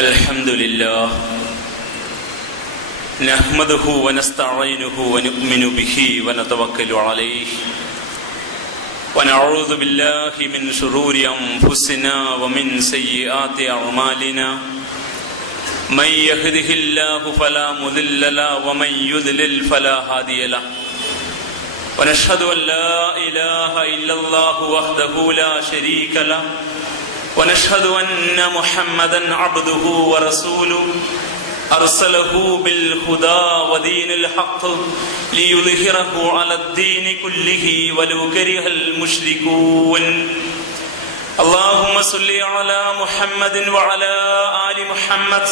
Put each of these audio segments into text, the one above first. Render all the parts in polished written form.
Alhamdulillah, nahmaduhu wa nasta'inuhu wa nu'minu bihi wa natawakkalu alayhi wa na'udhu billahi min shururi anfusina wa min sayyiati a'malina. Man yahdihillahu fala mudilla lahu wa man yudlil fala hadiya lahu. Wa nashhadu an la ilaha illallah wahdahu la sharika lahu. ونشهد أن محمدا عبده ورسوله أرسله بالهدى ودين الحق ليظهره على الدين كله ولو كره المشركون. اللهم صل على محمد وعلى آل محمد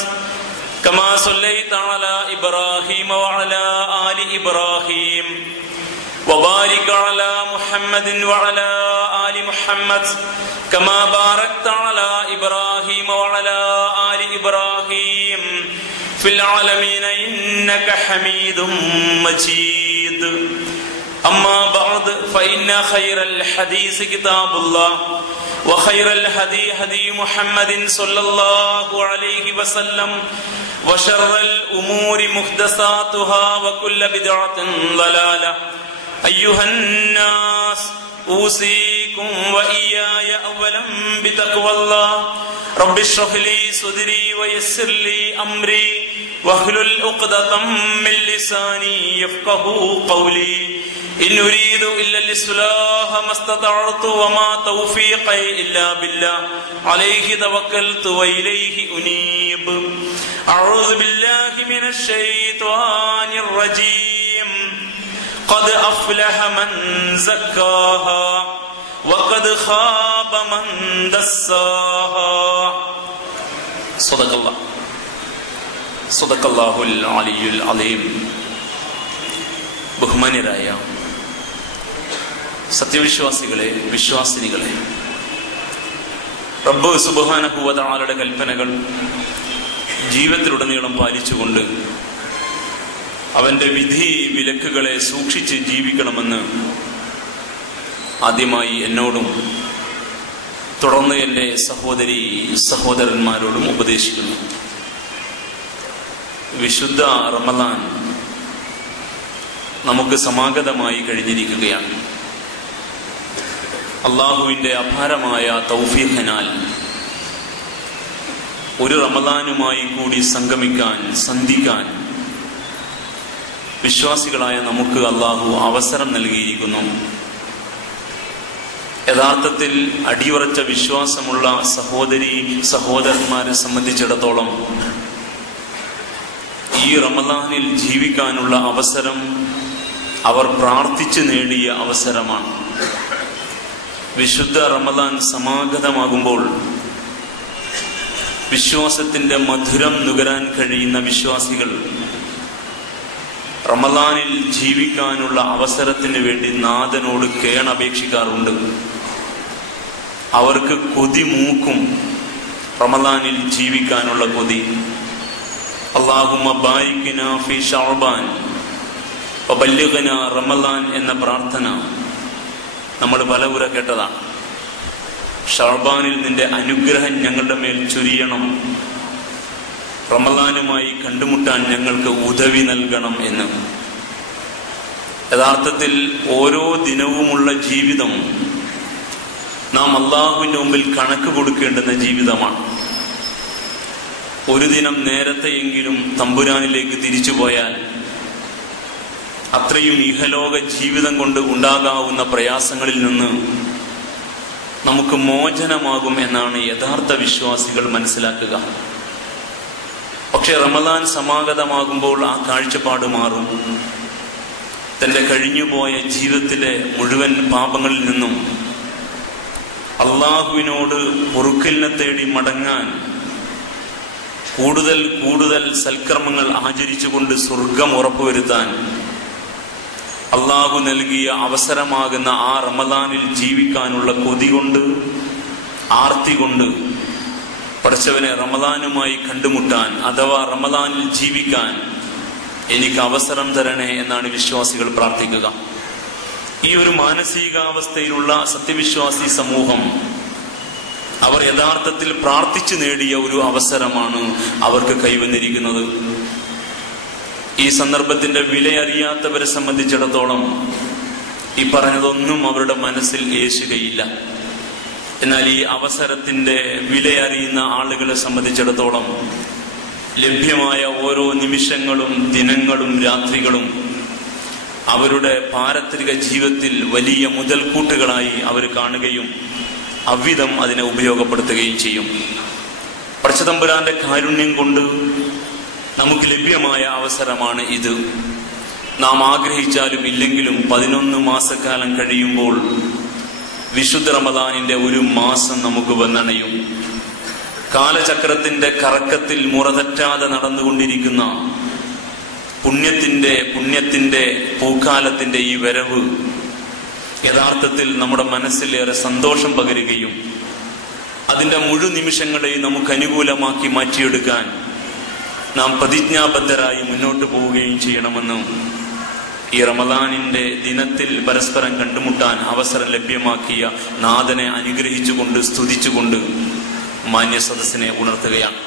كما صليت على إبراهيم وعلى آل إبراهيم وبارك على محمد وعلى آل محمد كما باركت على إبراهيم وعلى آل إبراهيم في العالمين إنك حميد مجيد. أما بعد فإن خير الحديث كتاب الله وخير الهدي هدي محمد صلى الله عليه وسلم وشر الأمور محدثاتها وكل بدعة ضلالة. أيها الناس أوصيكم وإياي أولا بتقوى الله. رب اشرح لي صدري ويسر لي أمري واحلل عقدة من لساني يفقهوا قولي. إن أريد إلا الإصلاح ما استطعت وما توفيقي إلا بالله عليه توكلت وإليه أنيب. أعوذ بالله من الشيطان الرجيم. قد أفلح من زكاها وقد خاب من دساها. صدق الله العلي العظيم. ബഹുമാന്യരായ സത്യവിശ്വാസികളെ, വിശ്വാസിനികളെ, റബ്ബ് സുബ്ഹാനഹു വ തആലയുടെ കൽപ്പനകൾ ജീവിതത്തിലുടനീളം പാലിച്ചുകൊണ്ട് അവന്റെ വിധി വിലക്കുകളെ സൂക്ഷിച്ച് ജീവിക്കണമെന്ന് ആദ്യമായി എന്നോടും തുടർന്ന് എൻ്റെ സഹോദരി സഹോദരന്മാരോടും ഉപദേശിക്കുന്നു. വിശുദ്ധ റമളാൻ നമുക്ക് സമാഗതമായി കഴിഞ്ഞിരിക്കുകയാണ്. അള്ളാഹുവിൻ്റെ അപാരമായ തൗഫീഖിനാൽ ഒരു റമളാനുമായി കൂടി സംഗമിക്കാൻ, സന്ധിക്കാൻ വിശ്വാസികളായ നമുക്ക് അള്ളാഹു അവസരം നൽകിയിരിക്കുന്നു. യഥാർത്ഥത്തിൽ അടിയുറച്ച വിശ്വാസമുള്ള സഹോദരി സഹോദരന്മാരെ സംബന്ധിച്ചിടത്തോളം ഈ റമളാനിൽ ജീവിക്കാനുള്ള അവസരം അവർ പ്രാർത്ഥിച്ചു നേടിയ അവസരമാണ്. വിശുദ്ധ റമളാൻ സമാഗതമാകുമ്പോൾ വിശ്വാസത്തിന്റെ മധുരം നുകരാൻ കഴിയുന്ന വിശ്വാസികൾ റമളാനിൽ ജീവിക്കാനുള്ള അവസരത്തിന് വേണ്ടി നാഥനോട് കേണപേക്ഷിക്കാറുണ്ട്. അവർക്ക് കൊതി മൂക്കും, റമളാനിൽ ജീവിക്കാനുള്ള കൊതി. അല്ലാഹുമ്മ ബാരിക്നാ ഫീ ശഅബാൻ വബല്ലിഗ്നാ റമളാൻ എന്ന പ്രാർത്ഥന നമ്മൾ പലവുര കേട്ടതാണ്. ശഅബാനിൽ നിന്റെ അനുഗ്രഹം ഞങ്ങളുടെ മേൽ ചൊരിയണം, റമളാനുമായി കണ്ടുമുട്ടാൻ ഞങ്ങൾക്ക് ഉദവി നൽകണം എന്ന്. യഥാർത്ഥത്തിൽ ഓരോ ദിനവുമുള്ള ജീവിതം നാം അള്ളാഹുവിന്റെ മുമ്പിൽ കണക്ക് കൊടുക്കേണ്ടുന്ന ജീവിതമാണ്. ഒരു ദിനം നേരത്തെയെങ്കിലും തമ്പുരാനിലേക്ക് തിരിച്ചു പോയാൽ അത്രയും ഇഹലോക ജീവിതം കൊണ്ട് ഉണ്ടാകാവുന്ന പ്രയാസങ്ങളിൽ നിന്ന് നമുക്ക് മോചനമാകും എന്നാണ് യഥാർത്ഥ വിശ്വാസികൾ മനസ്സിലാക്കുക. പക്ഷെ റമളാൻ സമാഗതമാകുമ്പോൾ ആ കാഴ്ചപ്പാട് മാറും. തന്റെ കഴിഞ്ഞുപോയ ജീവിതത്തിലെ മുഴുവൻ പാപങ്ങളിൽ നിന്നും അള്ളാഹുവിനോട് പൊറുക്കലിനെ തേടി മടങ്ങാൻ, കൂടുതൽ കൂടുതൽ സൽക്കർമ്മങ്ങൾ ആചരിച്ചുകൊണ്ട് സ്വർഗം ഉറപ്പുവരുത്താൻ അള്ളാഹു നൽകിയ അവസരമാകുന്ന ആ റമളാനിൽ ജീവിക്കാനുള്ള കൊതി കൊണ്ട്, ആർത്തി കൊണ്ട് പടച്ചവനെ റമളാനുമായി കണ്ടുമുട്ടാൻ അഥവാ റമളാനിൽ ജീവിക്കാൻ എനിക്ക് അവസരം തരണേ എന്നാണ് വിശ്വാസികൾ പ്രാർത്ഥിക്കുക. ഈ ഒരു മാനസികാവസ്ഥയിലുള്ള സത്യവിശ്വാസി സമൂഹം അവർ യഥാർത്ഥത്തിൽ പ്രാർത്ഥിച്ചു നേടിയ ഒരു അവസരമാണ് അവർക്ക് കൈവന്നിരിക്കുന്നത്. ഈ സന്ദർഭത്തിന്റെ വിലയറിയാത്തവരെ സംബന്ധിച്ചിടത്തോളം ഈ പറഞ്ഞതൊന്നും അവരുടെ മനസ്സിൽ ഏശുകയില്ല. എന്നാൽ ഈ അവസരത്തിന്റെ വിലയറിയുന്ന ആളുകളെ സംബന്ധിച്ചിടത്തോളം ലഭ്യമായ ഓരോ നിമിഷങ്ങളും ദിനങ്ങളും രാത്രികളും അവരുടെ പാരത്രിക ജീവിതത്തിൽ വലിയ മുതൽക്കൂട്ടുകളായി അവർ കാണുകയും അവിധം അതിനെ ഉപയോഗപ്പെടുത്തുകയും ചെയ്യും. പടച്ചതമ്പുരാന്റെ കാരുണ്യം കൊണ്ട് നമുക്ക് ലഭ്യമായ അവസരമാണ് ഇത്. നാം ആഗ്രഹിച്ചാലും ഇല്ലെങ്കിലും 11 മാസക്കാലം കഴിയുമ്പോൾ വിശുദ്ധ റമദാനിന്റെ ഒരു മാസം നമുക്ക് വന്നണയും. കാലചക്രത്തിന്റെ കറക്കത്തിൽ മുറതെറ്റാതെ നടന്നുകൊണ്ടിരിക്കുന്ന പുണ്യത്തിന്റെ പൂക്കാലത്തിന്റെ ഈ വരവ് യഥാർത്ഥത്തിൽ നമ്മുടെ മനസ്സിലേറെ സന്തോഷം പകരുകയും അതിന്റെ മുഴു നിമിഷങ്ങളെയും നമുക്ക് അനുകൂലമാക്കി മാറ്റിയെടുക്കാൻ നാം പ്രതിജ്ഞാബദ്ധരായി മുന്നോട്ട് പോവുകയും ചെയ്യണമെന്നും ഈ റമദാനിന്റെ ദിനത്തിൽ പരസ്പരം കണ്ടുമുട്ടാൻ അവസരം ലഭ്യമാക്കിയ നാഥനെ അനുഗ്രഹിച്ചുകൊണ്ട് സ്തുതിച്ചുകൊണ്ട് മാന്യ സദസ്സിനെ ഉണർത്തുകയാണ്.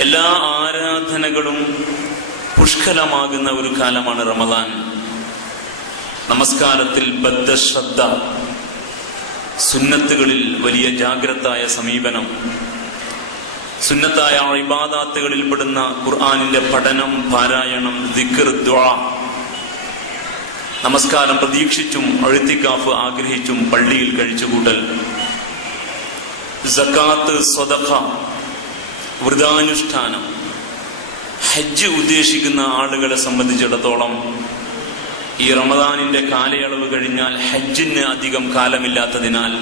എല്ലാ ആരാധനകളും പുഷ്കലമാകുന്ന ഒരു കാലമാണ് റമദാൻ. നമസ്കാരത്തിൽ ബദ്ധശ്രദ്ധ, സുന്നത്തുകളിൽ വലിയ ജാഗ്രതായ സമീപനം, സുന്നത്തായ ഇബാദാത്തുകളിൽ പെടുന്ന ഖുർആനിന്റെ പഠനം, പാരായണം, ദിക്ർ, ദുആ, നമസ്കാരം പ്രതീക്ഷിച്ചും ഇഅ്തികാഫ് ആഗ്രഹിച്ചും പള്ളിയിൽ കഴിച്ചുകൂട്ടൽ, സകാത്ത്, സ്വദഖ, വ്രതാനുഷ്ഠാനം, ഹജ്ജ് ഉദ്ദേശിക്കുന്ന ആളുകളെ സംബന്ധിച്ചിടത്തോളം ഈ റമദാനിന്റെ കാലയളവ് കഴിഞ്ഞാൽ ഹജ്ജിന് അധികം കാലമില്ലാത്തതിനാൽ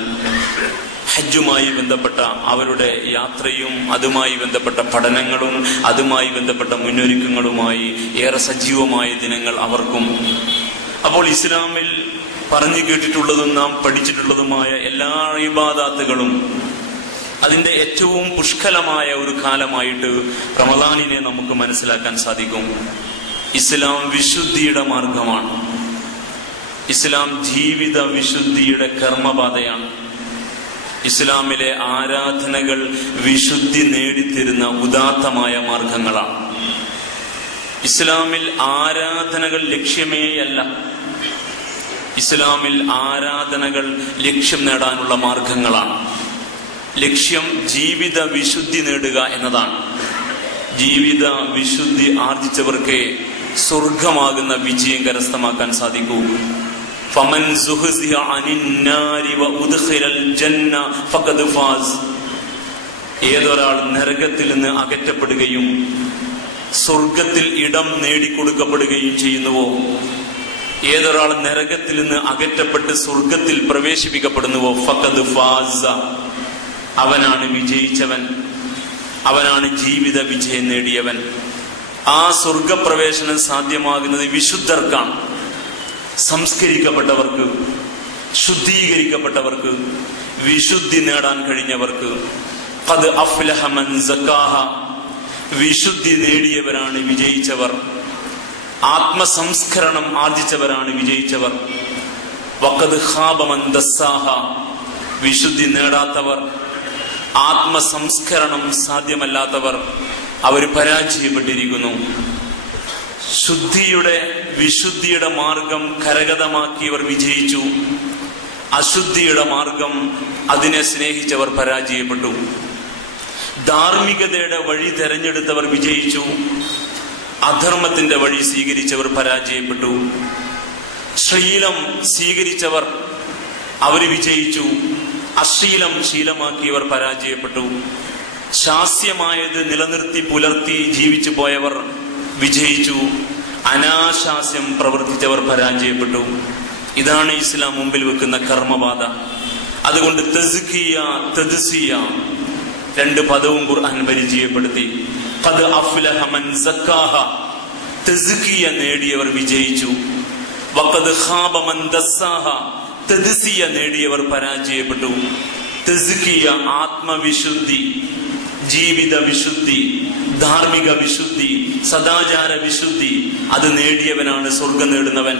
ഹജ്ജുമായി ബന്ധപ്പെട്ട അവരുടെ യാത്രയും അതുമായി ബന്ധപ്പെട്ട പഠനങ്ങളും അതുമായി ബന്ധപ്പെട്ട മുന്നൊരുക്കങ്ങളുമായി ഏറെ സജീവമായ ദിനങ്ങൾ അവർക്കും. അപ്പോൾ ഇസ്ലാമിൽ പറഞ്ഞു കേട്ടിട്ടുള്ളതും നാം പഠിച്ചിട്ടുള്ളതുമായ എല്ലാ ഇബാദാത്തുകളും അതിന്റെ ഏറ്റവും പുഷ്കലമായ ഒരു കാലമായിട്ട് റമദാനിനെ നമുക്ക് മനസ്സിലാക്കാൻ സാധിക്കും. ഇസ്ലാം വിശുദ്ധിയുടെ മാർഗമാണ്. ഇസ്ലാം ജീവിത വിശുദ്ധിയുടെ കർമ്മപാതയാണ്. ഇസ്ലാമിലെ ആരാധനകൾ വിശുദ്ധി നേടിത്തരുന്ന ഉദാത്തമായ മാർഗങ്ങളാണ്. ഇസ്ലാമിൽ ആരാധനകൾ ലക്ഷ്യമേയല്ല. ഇസ്ലാമിൽ ആരാധനകൾ ലക്ഷ്യം നേടാനുള്ള മാർഗങ്ങളാണ്. ലക്ഷ്യം ജീവിത വിശുദ്ധി നേടുക എന്നതാണ്. ജീവിത വിശുദ്ധി ആർജിച്ചവർക്ക് സ്വർഗമാകുന്ന വിജയം കരസ്ഥമാക്കാൻ സാധിക്കൂ. ഫമൻ സുഹ്സിഹ അനിൻ നാരി വഉദ്ഖിലൽ ജന്ന ഫഖദ് ഫാസ്. ഏതൊരാൾ നരകത്തിൽ നിന്ന് അകറ്റപ്പെടുകയും സ്വർഗത്തിൽ ഇടം നേടിക്കൊടുക്കപ്പെടുകയും ചെയ്യുന്നുവോ, ഏതൊരാൾ നരകത്തിൽ നിന്ന് അകറ്റപ്പെട്ട് സ്വർഗത്തിൽ പ്രവേശിപ്പിക്കപ്പെടുന്നുവോ, ഫഖദ് ഫാസ, അവനാണ് വിജയിച്ചവൻ, അവനാണ് ജീവിത വിജയം നേടിയവൻ. ആ സ്വർഗപ്രവേശനം സാധ്യമാകുന്നത് വിശുദ്ധർക്കാണ്, സംസ്കരിക്കപ്പെട്ടവർക്ക്, ശുദ്ധീകരിക്കപ്പെട്ടവർക്ക്, വിശുദ്ധി നേടാൻ കഴിഞ്ഞവർക്ക്. ഖദ് അഫ്ലഹ മൻ സക്കാഹ, വിശുദ്ധി നേടിയവരാണ് വിജയിച്ചവർ. ആത്മസംസ്കരണം ആർജിച്ചവരാണ് വിജയിച്ചവർ. വഖദ് ഖാബ മൻ ദസ്സാഹ, വിശുദ്ധി നേടാത്തവർ, ആത്മസംസ്കരണം സാധ്യമല്ലാത്തവർ, അവർ പരാജയപ്പെട്ടിരിക്കുന്നു. വിശുദ്ധിയുടെ മാർഗം കരഗതമാക്കിയവർ വിജയിച്ചു. അശുദ്ധിയുടെ മാർഗം അതിനെ സ്നേഹിച്ചവർ പരാജയപ്പെട്ടു. ധാർമ്മികതയുടെ വഴി തെരഞ്ഞെടുത്തവർ വിജയിച്ചു. അധർമ്മത്തിന്റെ വഴി സ്വീകരിച്ചവർ പരാജയപ്പെട്ടു. ശ്ലീലം സ്വീകരിച്ചവർ അവർ വിജയിച്ചു. അശ്ലീലം ശീലമാക്കിയവർ പരാജയപ്പെട്ടു. ശാസ്യമായത് നിലനിർത്തി പുലർത്തി ജീവിച്ചു പോയവർ വിജയിച്ചു. അനാശാസ്യം പ്രവർത്തിച്ചവർ പരാജയപ്പെട്ടു. ഇതാണ് ഇസ്ലാം മുമ്പിൽ വെക്കുന്ന കർമ്മപാത. അതുകൊണ്ട് തസ്കിയ, തദ്സിയ രണ്ട് പദവും ഖുർആൻ പരിചയപ്പെടുത്തി. ഖദ് അഫ്ലഹ മൻ സക്കാഹ, തസ്കിയ നേടിയവർ വിജയിച്ചു. വഖദ് ഖാബ മൻ ദസ്സാഹ, തദ്സിയ നേടിയവർ പരാജയപ്പെട്ടു. തസ്കിയ ആത്മവിശുദ്ധി, ജീവിത വിശുദ്ധി, ധാർമ്മിക വിശുദ്ധി, സദാചാര വിശുദ്ധി, അത് നേടിയവനാണ് സ്വർഗം നേടുന്നവൻ.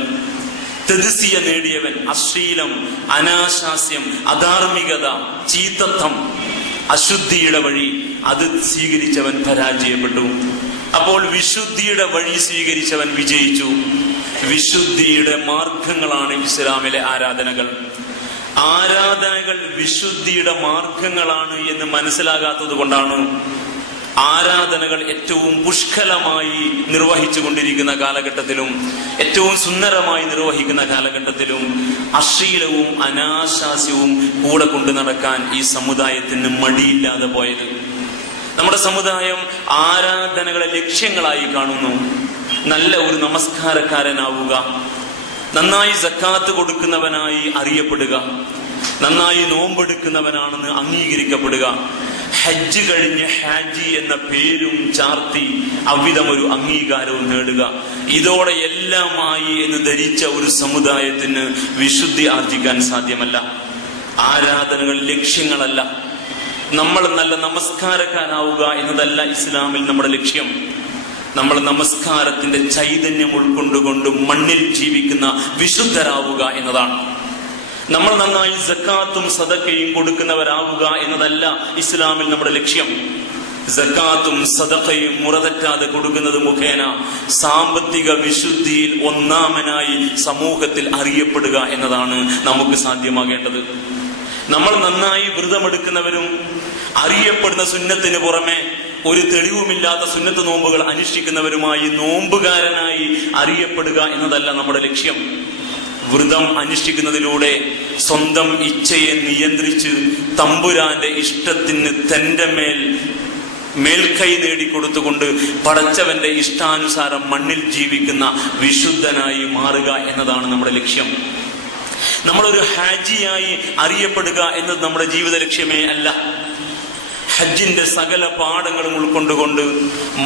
തെദ്സിയ നേടിയവൻ, അശ്ലീലം, അനാശാസ്യം, അധാർമികത, ചീത്തത്വം, അശുദ്ധിയുടെ വഴി അത് സ്വീകരിച്ചവൻ പരാജയപ്പെട്ടു. അപ്പോൾ വിശുദ്ധിയുടെ വഴി സ്വീകരിച്ചവൻ വിജയിച്ചു. വിശുദ്ധിയുടെ മാർഗങ്ങളാണ് ഇസ്ലാമിലെ ആരാധനകൾ. ആരാധനകൾ വിശുദ്ധിയുടെ മാർഗങ്ങളാണ് എന്ന് മനസ്സിലാകാത്തത് കൊണ്ടാണ് ആരാധനകൾ ഏറ്റവും പുഷ്കലമായി നിർവഹിച്ചു കൊണ്ടിരിക്കുന്ന കാലഘട്ടത്തിലും ഏറ്റവും സുന്ദരമായി നിർവഹിക്കുന്ന കാലഘട്ടത്തിലും അശ്ലീലവും അനാശാസ്യവും കൂടെ കൊണ്ടു നടക്കാൻ ഈ സമുദായത്തിന് മടിയില്ലാതെ പോയത്. നമ്മുടെ സമുദായം ആരാധനകളെ ലക്ഷ്യങ്ങളായി കാണുന്നു. നല്ല ഒരു നമസ്കാരക്കാരനാവുക, നന്നായി സക്കാത്ത് കൊടുക്കുന്നവനായി അറിയപ്പെടുക, നന്നായി നോമ്പെടുക്കുന്നവനാണെന്ന് അംഗീകരിക്കപ്പെടുക, ഹജ്ജ് കഴിഞ്ഞ് ഹാജി എന്ന പേരും ചാർത്തി അവിധമൊരു അംഗീകാരവും നേടുക, ഇതോടെ എല്ലാമായി എന്ന് ധരിച്ച ഒരു സമുദായത്തിന് വിശുദ്ധി ആർജിക്കാൻ സാധ്യമല്ല. ആരാധനകൾ ലക്ഷ്യങ്ങളല്ല. നമ്മൾ നല്ല നമസ്കാരക്കാരാവുക എന്നതല്ല ഇസ്ലാമിൽ നമ്മുടെ ലക്ഷ്യം. നമ്മൾ നമസ്കാരത്തിന്റെ ചൈതന്യം ഉൾക്കൊണ്ടുകൊണ്ട് മണ്ണിൽ ജീവിക്കുന്ന വിശുദ്ധരാവുക എന്നതാണ്. നമ്മൾ നന്നായി സക്കാത്തും സദഖയും കൊടുക്കുന്നവരാവുക എന്നതല്ല ഇസ്ലാമിൽ നമ്മുടെ ലക്ഷ്യം. സക്കാത്തും സദഖയും മുറതെറ്റാതെ കൊടുക്കുന്നത് മുഖേന സാമ്പത്തിക വിശുദ്ധിയിൽ ഒന്നാമനായി സമൂഹത്തിൽ അറിയപ്പെടുക എന്നതാണ് നമുക്ക് സാധ്യമാകേണ്ടത്. നമ്മൾ നന്നായി വ്രതമെടുക്കുന്നവരും അറിയപ്പെടുന്ന സുന്നത്തിന് പുറമെ ഒരു തെളിവുമില്ലാത്ത സുന്നത്ത് നോമ്പുകൾ അനുഷ്ഠിക്കുന്നവരുമായി നോമ്പുകാരനായി അറിയപ്പെടുക എന്നതല്ല നമ്മുടെ ലക്ഷ്യം. വ്രതം അനുഷ്ഠിക്കുന്നതിലൂടെ സ്വന്തം ഇച്ഛയെ നിയന്ത്രിച്ച് തമ്പുരാന്റെ ഇഷ്ടത്തിന് തന്റെ മേൽക്കൈ നേടിക്കൊടുത്തുകൊണ്ട് പടച്ചവന്റെ ഇഷ്ടാനുസാരം മണ്ണിൽ ജീവിക്കുന്ന വിശുദ്ധനായി മാറുക എന്നതാണ് നമ്മുടെ ലക്ഷ്യം. നമ്മളൊരു ഹാജിയായി അറിയപ്പെടുക എന്നത് നമ്മുടെ ജീവിത ലക്ഷ്യമേ അല്ല. ഹജ്ജിന്റെ സകല പാഠങ്ങളും ഉൾക്കൊണ്ടുകൊണ്ട്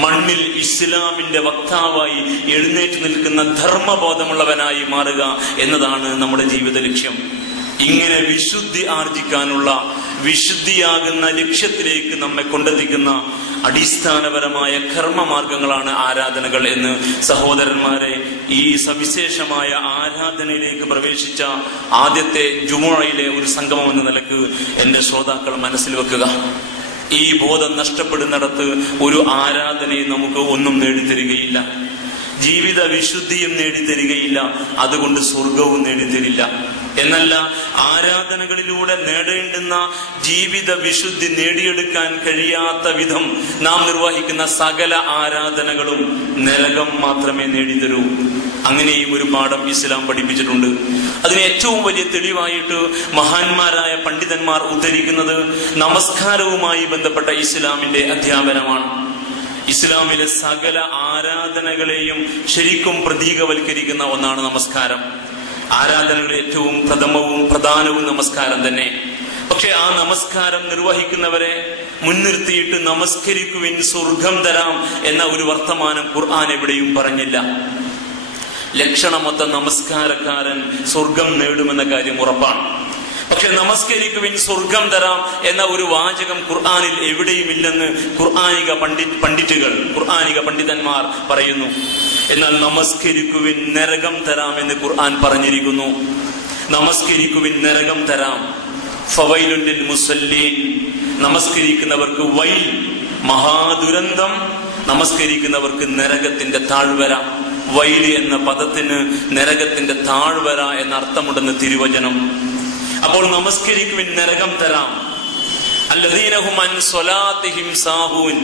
മണ്ണിൽ ഇസ്ലാമിന്റെ വക്താവായി എഴുന്നേറ്റ് നിൽക്കുന്ന ധർമ്മബോധമുള്ളവനായി മാറുക എന്നതാണ് നമ്മുടെ ജീവിത ലക്ഷ്യം. ഇങ്ങനെ വിശുദ്ധി ആർജിക്കാനുള്ള, വിശുദ്ധിയാകുന്ന ലക്ഷ്യത്തിലേക്ക് നമ്മെ കൊണ്ടെത്തിക്കുന്ന അടിസ്ഥാനപരമായ കർമ്മമാർഗങ്ങളാണ് ആരാധനകൾ എന്ന് സഹോദരന്മാരെ, ഈ സവിശേഷമായ ആരാധനയിലേക്ക് പ്രവേശിച്ച ആദ്യത്തെ ജുമുഅയിലെ ഒരു സംഗമം എന്ന നിലക്ക് എന്റെ ശ്രോതാക്കൾ മനസ്സിൽ വെക്കുക. ഈ ബോധം നഷ്ടപ്പെടുന്നിടത്ത് ഒരു ആരാധനയും നമുക്ക് ഒന്നും നേടിത്തരികയില്ല. ജീവിത വിശുദ്ധിയും നേടിത്തരികയില്ല, അതുകൊണ്ട് സ്വർഗവും നേടിത്തരില്ല. എന്നല്ല, ആരാധനകളിലൂടെ നേടേണ്ടുന്ന ജീവിത വിശുദ്ധി നേടിയെടുക്കാൻ കഴിയാത്ത വിധം നാം നിർവഹിക്കുന്ന സകല ആരാധനകളും നരകം മാത്രമേ നേടിത്തരൂ. അങ്ങനെയും ഒരു പാഠം ഇസ്ലാം പഠിപ്പിച്ചിട്ടുണ്ട്. അതിന് ഏറ്റവും വലിയ തെളിവായിട്ട് മഹാന്മാരായ പണ്ഡിതന്മാർ ഉദ്ധരിക്കുന്നത് നമസ്കാരവുമായി ബന്ധപ്പെട്ട ഇസ്ലാമിന്റെ അധ്യാപനമാണ്. ഇസ്ലാമിലെ സകല ആരാധനകളെയും ശരിക്കും പ്രതീകവൽക്കരിക്കുന്ന ഒന്നാണ് നമസ്കാരം. ആരാധനകളിൽ ഏറ്റവും പ്രധാനവും നമസ്കാരം തന്നെ. പക്ഷെ ആ നമസ്കാരം നിർവഹിക്കുന്നവരെ മുൻനിർത്തിയിട്ട് നമസ്കരിക്കുവിൻ സ്വർഗം തരാം എന്ന ഒരു വർത്തമാനം ഖുർആൻ എവിടെയും പറഞ്ഞില്ല. ലക്ഷണമൊത്ത നമസ്കാരക്കാരൻ സ്വർഗം നേടുമെന്ന കാര്യം ഉറപ്പാണ്. പക്ഷെ നമസ്കരിക്കുവിൻ സ്വർഗം തരാം എന്ന ഒരു വാചകം ഖുർആനിൽ എവിടെയുമില്ലെന്ന് ഖുർആനിക പണ്ഡിതന്മാർ പറയുന്നു. എന്നാൽ നമസ്കരിക്കുവിൻ നരകം തരാം എന്ന് ഖുർആൻ പറഞ്ഞിരിക്കുന്നു. നമസ്കരിക്കുവിൻ നരകം തരാം. ഫവൈലുൻ ലിൽ മുസല്ലീൻ, നമസ്കരിക്കുന്നവർക്ക് വൈൽ, മഹാദുരന്തം. നമസ്കരിക്കുന്നവർക്ക് നരകത്തിന്റെ താഴ്വര. വൈല് എന്ന പദത്തിന് നരകത്തിന്റെ താഴ്വര എന്ന അർത്ഥമുണ്ടെന്ന് തിരുവചനം. അപ്പോൾ നമസ്കരിക്കുവിൻ നരകം തരാം. അല്ലദീന ഹും അൻ സ്വലാത്തിഹിം സാഹൂൻ,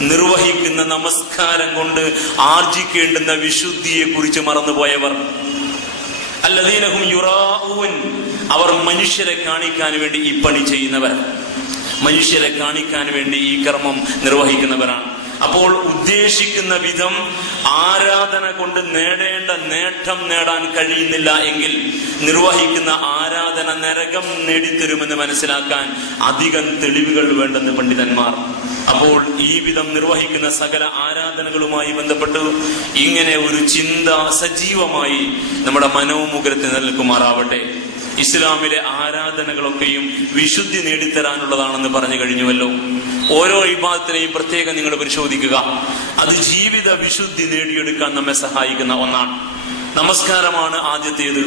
നിർവഹിക്കുന്ന നമസ്കാരം കൊണ്ട് ആർജിക്കേണ്ടുന്ന വിശുദ്ധിയെ കുറിച്ച് മറന്നുപോയവർ. അല്ലദീന ഹും യുറാഊൻ, അവർ മനുഷ്യരെ കാണിക്കാൻ വേണ്ടി ഈ പണി ചെയ്യുന്നവർ, മനുഷ്യരെ കാണിക്കാൻ വേണ്ടി ഈ കർമ്മം നിർവഹിക്കുന്നവരാണ്. അപ്പോൾ ഉദ്ദേശിക്കുന്ന വിധം ആരാധന കൊണ്ട് നേടേണ്ട നേട്ടം നേടാൻ കഴിയുന്നില്ല എങ്കിൽ നിർവഹിക്കുന്ന ആരാധന നരകം നേടിത്തരുമെന്ന് മനസ്സിലാക്കാൻ അധികം തെളിവുകൾ വേണ്ടെന്ന് പണ്ഡിതന്മാർ. അപ്പോൾ ഈ വിധം നിർവഹിക്കുന്ന സകല ആരാധനകളുമായി ബന്ധപ്പെട്ട് ഇങ്ങനെ ഒരു ചിന്ത സജീവമായി നമ്മുടെ മനോമുഖരത്തിൽ നിൽക്കുമാറാവട്ടെ. ഇസ്ലാമിലെ ആരാധനകളൊക്കെയും വിശുദ്ധി നേടിത്തരാനുള്ളതാണെന്ന് പറഞ്ഞു കഴിഞ്ഞുവല്ലോ. ഓരോ ഇബാദത്തിനെയും പ്രത്യേകം നിങ്ങൾ പരിശോധിക്കുക. അത് ജീവിത വിശുദ്ധി നേടിയെടുക്കാൻ നമ്മെ സഹായിക്കുന്ന ഒന്നാണ്. നമസ്കാരമാണ് ആദ്യത്തേത്.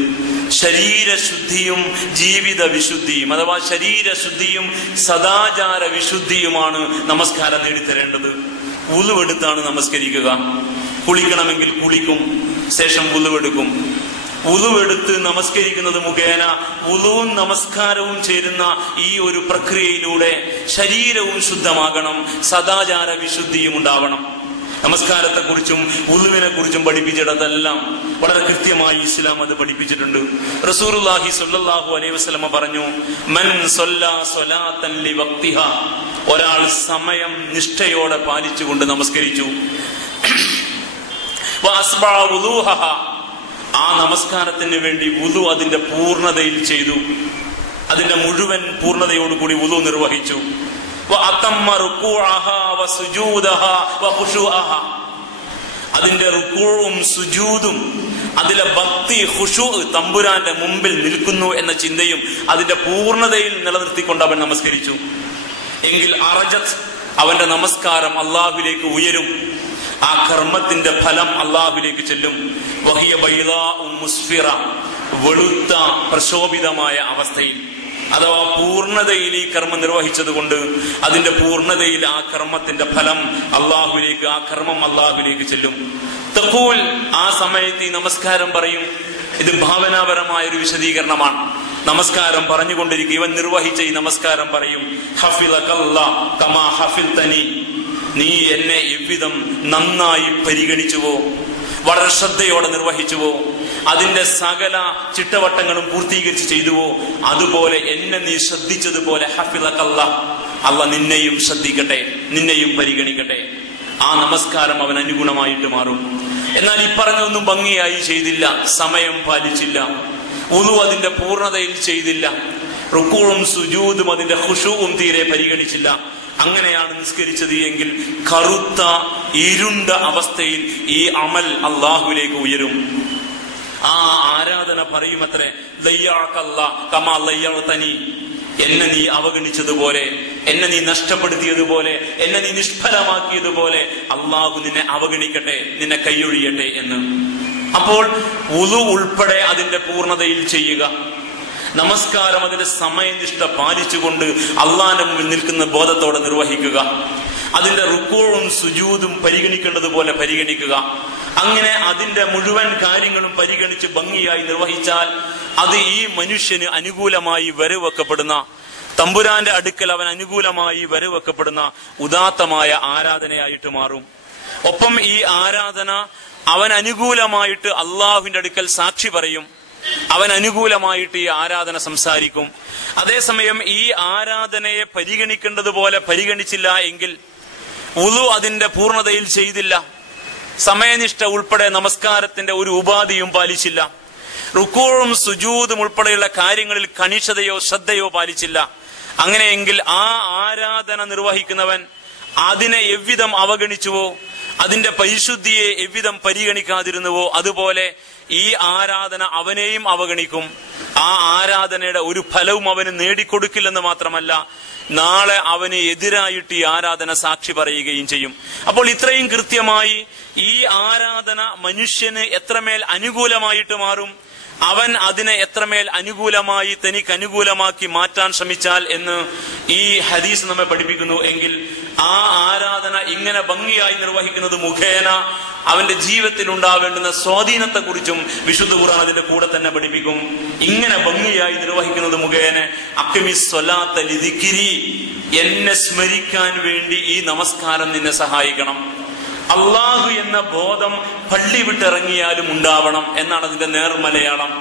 ശരീരശുദ്ധിയും ജീവിത വിശുദ്ധിയും അഥവാ ശരീരശുദ്ധിയും സദാചാര വിശുദ്ധിയുമാണ് നമസ്കാരം നേടിത്തരേണ്ടത്. വുളുവെടുത്താണ് നമസ്കരിക്കുക. കുളിക്കണമെങ്കിൽ കുളിക്കും, ശേഷം വുളുവെടുക്കും. വുളുവെടുത്ത് നമസ്കരിക്കുന്നത് മുഖേന വുളുവും നമസ്കാരവും ചേരുന്ന ഈ ഒരു പ്രക്രിയയിലൂടെ ശരീരവും ശുദ്ധമാകണം, സദാചാര വിശുദ്ധിയും ഉണ്ടാവണം. നമസ്കാരത്തെക്കുറിച്ചും വുളുവിനെ കുറിച്ചും പഠിപ്പിച്ചിടത്തെല്ലാം വളരെ കൃത്യമായി ഇസ്ലാം അത് പഠിപ്പിച്ചിട്ടുണ്ട്. റസൂലുള്ളാഹി സ്വല്ലല്ലാഹു അലൈഹി വസല്ലമ പറഞ്ഞു, മൻ സ്വല്ലാ സ്വലാത്തൻ ലിവഖ്തിഹാ, ഒരാൾ സമയം നിഷ്ഠയോടെ പാലിച്ചുകൊണ്ട് നമസ്കരിച്ചു, വഅസ്ബഅ വുളൂഹഹാ, ആ നമസ്കാരത്തിന് വേണ്ടി വുളു അതിന്റെ പൂർണ്ണതയിൽ ചെയ്തു, അതിന്റെ മുഴുവൻ പൂർണ്ണതയോടുകൂടി വുളു നിർവഹിച്ചു, അതിന്റെ റുക്കൂഉം സുജൂദും അതിലെ ഭക്തി ഖുശൂ തമ്പുരാന്റെ മുമ്പിൽ നിൽക്കുന്നു എന്ന ചിന്തയും അതിന്റെ പൂർണ്ണതയിൽ നിലനിർത്തിക്കൊണ്ട് അവൻ നമസ്കരിച്ചു എങ്കിൽ അറജത്ത്, അവന്റെ നമസ്കാരം അള്ളാഹുവിലേക്ക് ഉയരും. ആ കർമ്മത്തിന്റെ ഫലം അള്ളാഹുവിലേക്ക് ചെല്ലും. വഹിയ ബൈദാഉ മുസ്ഫിറ, വെളുത്ത പ്രശോഭിതമായ അവസ്ഥയിൽ, അഥവാ പൂർണ്ണതയിൽ ഈ കർമ്മം നിർവഹിച്ചത് കൊണ്ട് അതിന്റെ പൂർണ്ണതയിൽ ആ കർമ്മത്തിന്റെ ഫലം അള്ളാഹുവിലേക്ക്, ആ കർമ്മം അള്ളാഹുവിലേക്ക് ചെല്ലും. തഖൂൽ, ആ സമയത്ത് ഈ നമസ്കാരം പറയും. ഇത് ഭാവനാപരമായ ഒരു വിശദീകരണമാണ്. നമസ്കാരം പറഞ്ഞുകൊണ്ടിരിക്കും, ഇവൻ നിർവഹിച്ച ഈ നമസ്കാരം പറയും, ഹഫിളകല്ലാഹ് കമാ ഹഫിൽതനി, നീ എന്നെ എவ்விதം നന്നായി പരിഗണിച്ചുവോ, വളരെ ശ്രദ്ധയോടെ നിർവഹിച്ചുവോ, അതിന്റെ സകല ചിട്ടവട്ടങ്ങളും പൂർത്തീകരിച്ച് ചെയ്തുവോ, അതുപോലെ എന്നെ നീ ശ്രദ്ധിച്ചതുപോലെ ഹഫിളകല്ലാഹ്, അല്ലാഹ് നിന്നെയും ശ്രദ്ധിക്കട്ടെ, നിന്നെയും പരിഗണിക്കട്ടെ. ആ നമസ്കാരം അവൻ അനുഗുണമായിട്ട് മാറും. എന്നാൽ ഈ പറഞ്ഞതൊന്നും ഭംഗിയായി ചെയ്തില്ല, സമയം പാലിച്ചില്ല, വുളു അതിന്റെ പൂർണ്ണതയിൽ ചെയ്തില്ല, റുക്കൂഉം സുജൂദും അതിന്റെ ഖുശൂഉം തീരെ പരിഗണിച്ചില്ല, അങ്ങനെയാണ് നിസ്കരിച്ചത് എങ്കിൽ കറുത്ത ഇരുണ്ട അവസ്ഥയിൽ ഈ അമൽ അള്ളാഹുവിലേക്ക് ഉയരും. ആ ആരാധന പറയുമത്രേ, ലയ്യഅകല്ലാഹ് കമാ ലയ്യഅതനി, എന്നെ നീ അവഗണിച്ചതുപോലെ, എന്നെ നീ നഷ്ടപ്പെടുത്തിയതുപോലെ, എന്നെ നീ നിഷ്ഫലമാക്കിയതുപോലെ അള്ളാഹു നിന്നെ അവഗണിക്കട്ടെ, നിന്നെ കൈയൊഴിയട്ടെ എന്ന്. അപ്പോൾ വുളു ഉൾപ്പെടെ അതിന്റെ പൂർണ്ണതയിൽ ചെയ്യുക, നമസ്കാരം അതിന്റെ സമയനിഷ്ഠ പാലിച്ചുകൊണ്ട് അള്ളാന്റെ മുമ്പിൽ നിൽക്കുന്ന ബോധത്തോടെ നിർവഹിക്കുക, അതിന്റെ റുക്കൂഉം സുജൂദും പരിഗണിക്കേണ്ടതുപോലെ പരിഗണിക്കുക. അങ്ങനെ അതിന്റെ മുഴുവൻ കാര്യങ്ങളും പരിഗണിച്ച് ഭംഗിയായി നിർവഹിച്ചാൽ അത് ഈ മനുഷ്യന് അനുകൂലമായി വരവെക്കപ്പെടുന്ന, തമ്പുരാന്റെ അടുക്കൽ അവൻ അനുകൂലമായി വരവെക്കപ്പെടുന്ന ഉദാത്തമായ ആരാധനയായിട്ട് മാറും. ഒപ്പം ഈ ആരാധന അവൻ അനുകൂലമായിട്ട് അള്ളാഹുവിന്റെ അടുക്കൽ സാക്ഷി പറയും, അവൻ അനുകൂലമായിട്ട് ഈ ആരാധന സംസാരിക്കും. അതേസമയം ഈ ആരാധനയെ പരിഗണിക്കേണ്ടതുപോലെ പരിഗണിച്ചില്ല എങ്കിൽ, വുളു അതിന്റെ പൂർണ്ണതയിൽ ചെയ്തില്ല, സമയനിഷ്ഠ ഉൾപ്പെടെ നമസ്കാരത്തിന്റെ ഒരു ഉപാധിയും പാലിച്ചില്ല, റുക്കൂഉം സുജൂദും ഉൾപ്പെടെയുള്ള കാര്യങ്ങളിൽ കണിശതയോ ശ്രദ്ധയോ പാലിച്ചില്ല, അങ്ങനെയെങ്കിൽ ആ ആരാധന നിർവഹിക്കുന്നവൻ അതിനെ എவ்விதം അവഗണിച്ചുവോ, അതിന്റെ പരിശുദ്ധിയെ എவ்விதം പരിഗണിക്കാതിരുന്നുവോ, അതുപോലെ ഈ ആരാധന അവനെയും അവഗണിക്കും. ആ ആരാധനയുടെ ഒരു ഫലവും അവന് നേടിക്കൊടുക്കില്ലെന്ന് മാത്രമല്ല, നാളെ അവന് എതിരായിട്ട് ഈ ആരാധന സാക്ഷി പറയുകയും ചെയ്യും. അപ്പോൾ ഇത്രയും കൃത്യമായി ഈ ആരാധന മനുഷ്യന് എത്രമേൽ അനുകൂലമായിട്ട് മാറും, അവൻ അതിനെ എത്രമേൽ അനുകൂലമായി തനിക്ക് അനുകൂലമാക്കി മാറ്റാൻ ശ്രമിച്ചാൽ എന്ന് ഈ ഹദീസ് നമ്മെ പഠിപ്പിക്കുന്നു. എങ്കിൽ ആ ആരാധന ഇങ്ങനെ ഭംഗിയായി നിർവഹിക്കുന്നത് മുഖേന അവന്റെ ജീവിതത്തിൽ ഉണ്ടാവേണ്ടുന്ന സ്വാധീനത്തെക്കുറിച്ചും വിശുദ്ധ ഖുർആൻ അതിന്റെ കൂടെ തന്നെ പഠിപ്പിക്കും. ഇങ്ങനെ ഭംഗിയായി നിർവഹിക്കുന്നത് മുഖേന അഖ്മിസ് സ്വലാത്ത ലിദിക്രി, എന്നെ സ്മരിക്കാൻ വേണ്ടി ഈ നമസ്കാരം നിന്നെ സഹായിക്കണം. അള്ളാഹു എന്ന ബോധം പള്ളി വിട്ടിറങ്ങിയാലും ഉണ്ടാവണം എന്നാണ് അതിന്റെ നേർമലയാളം.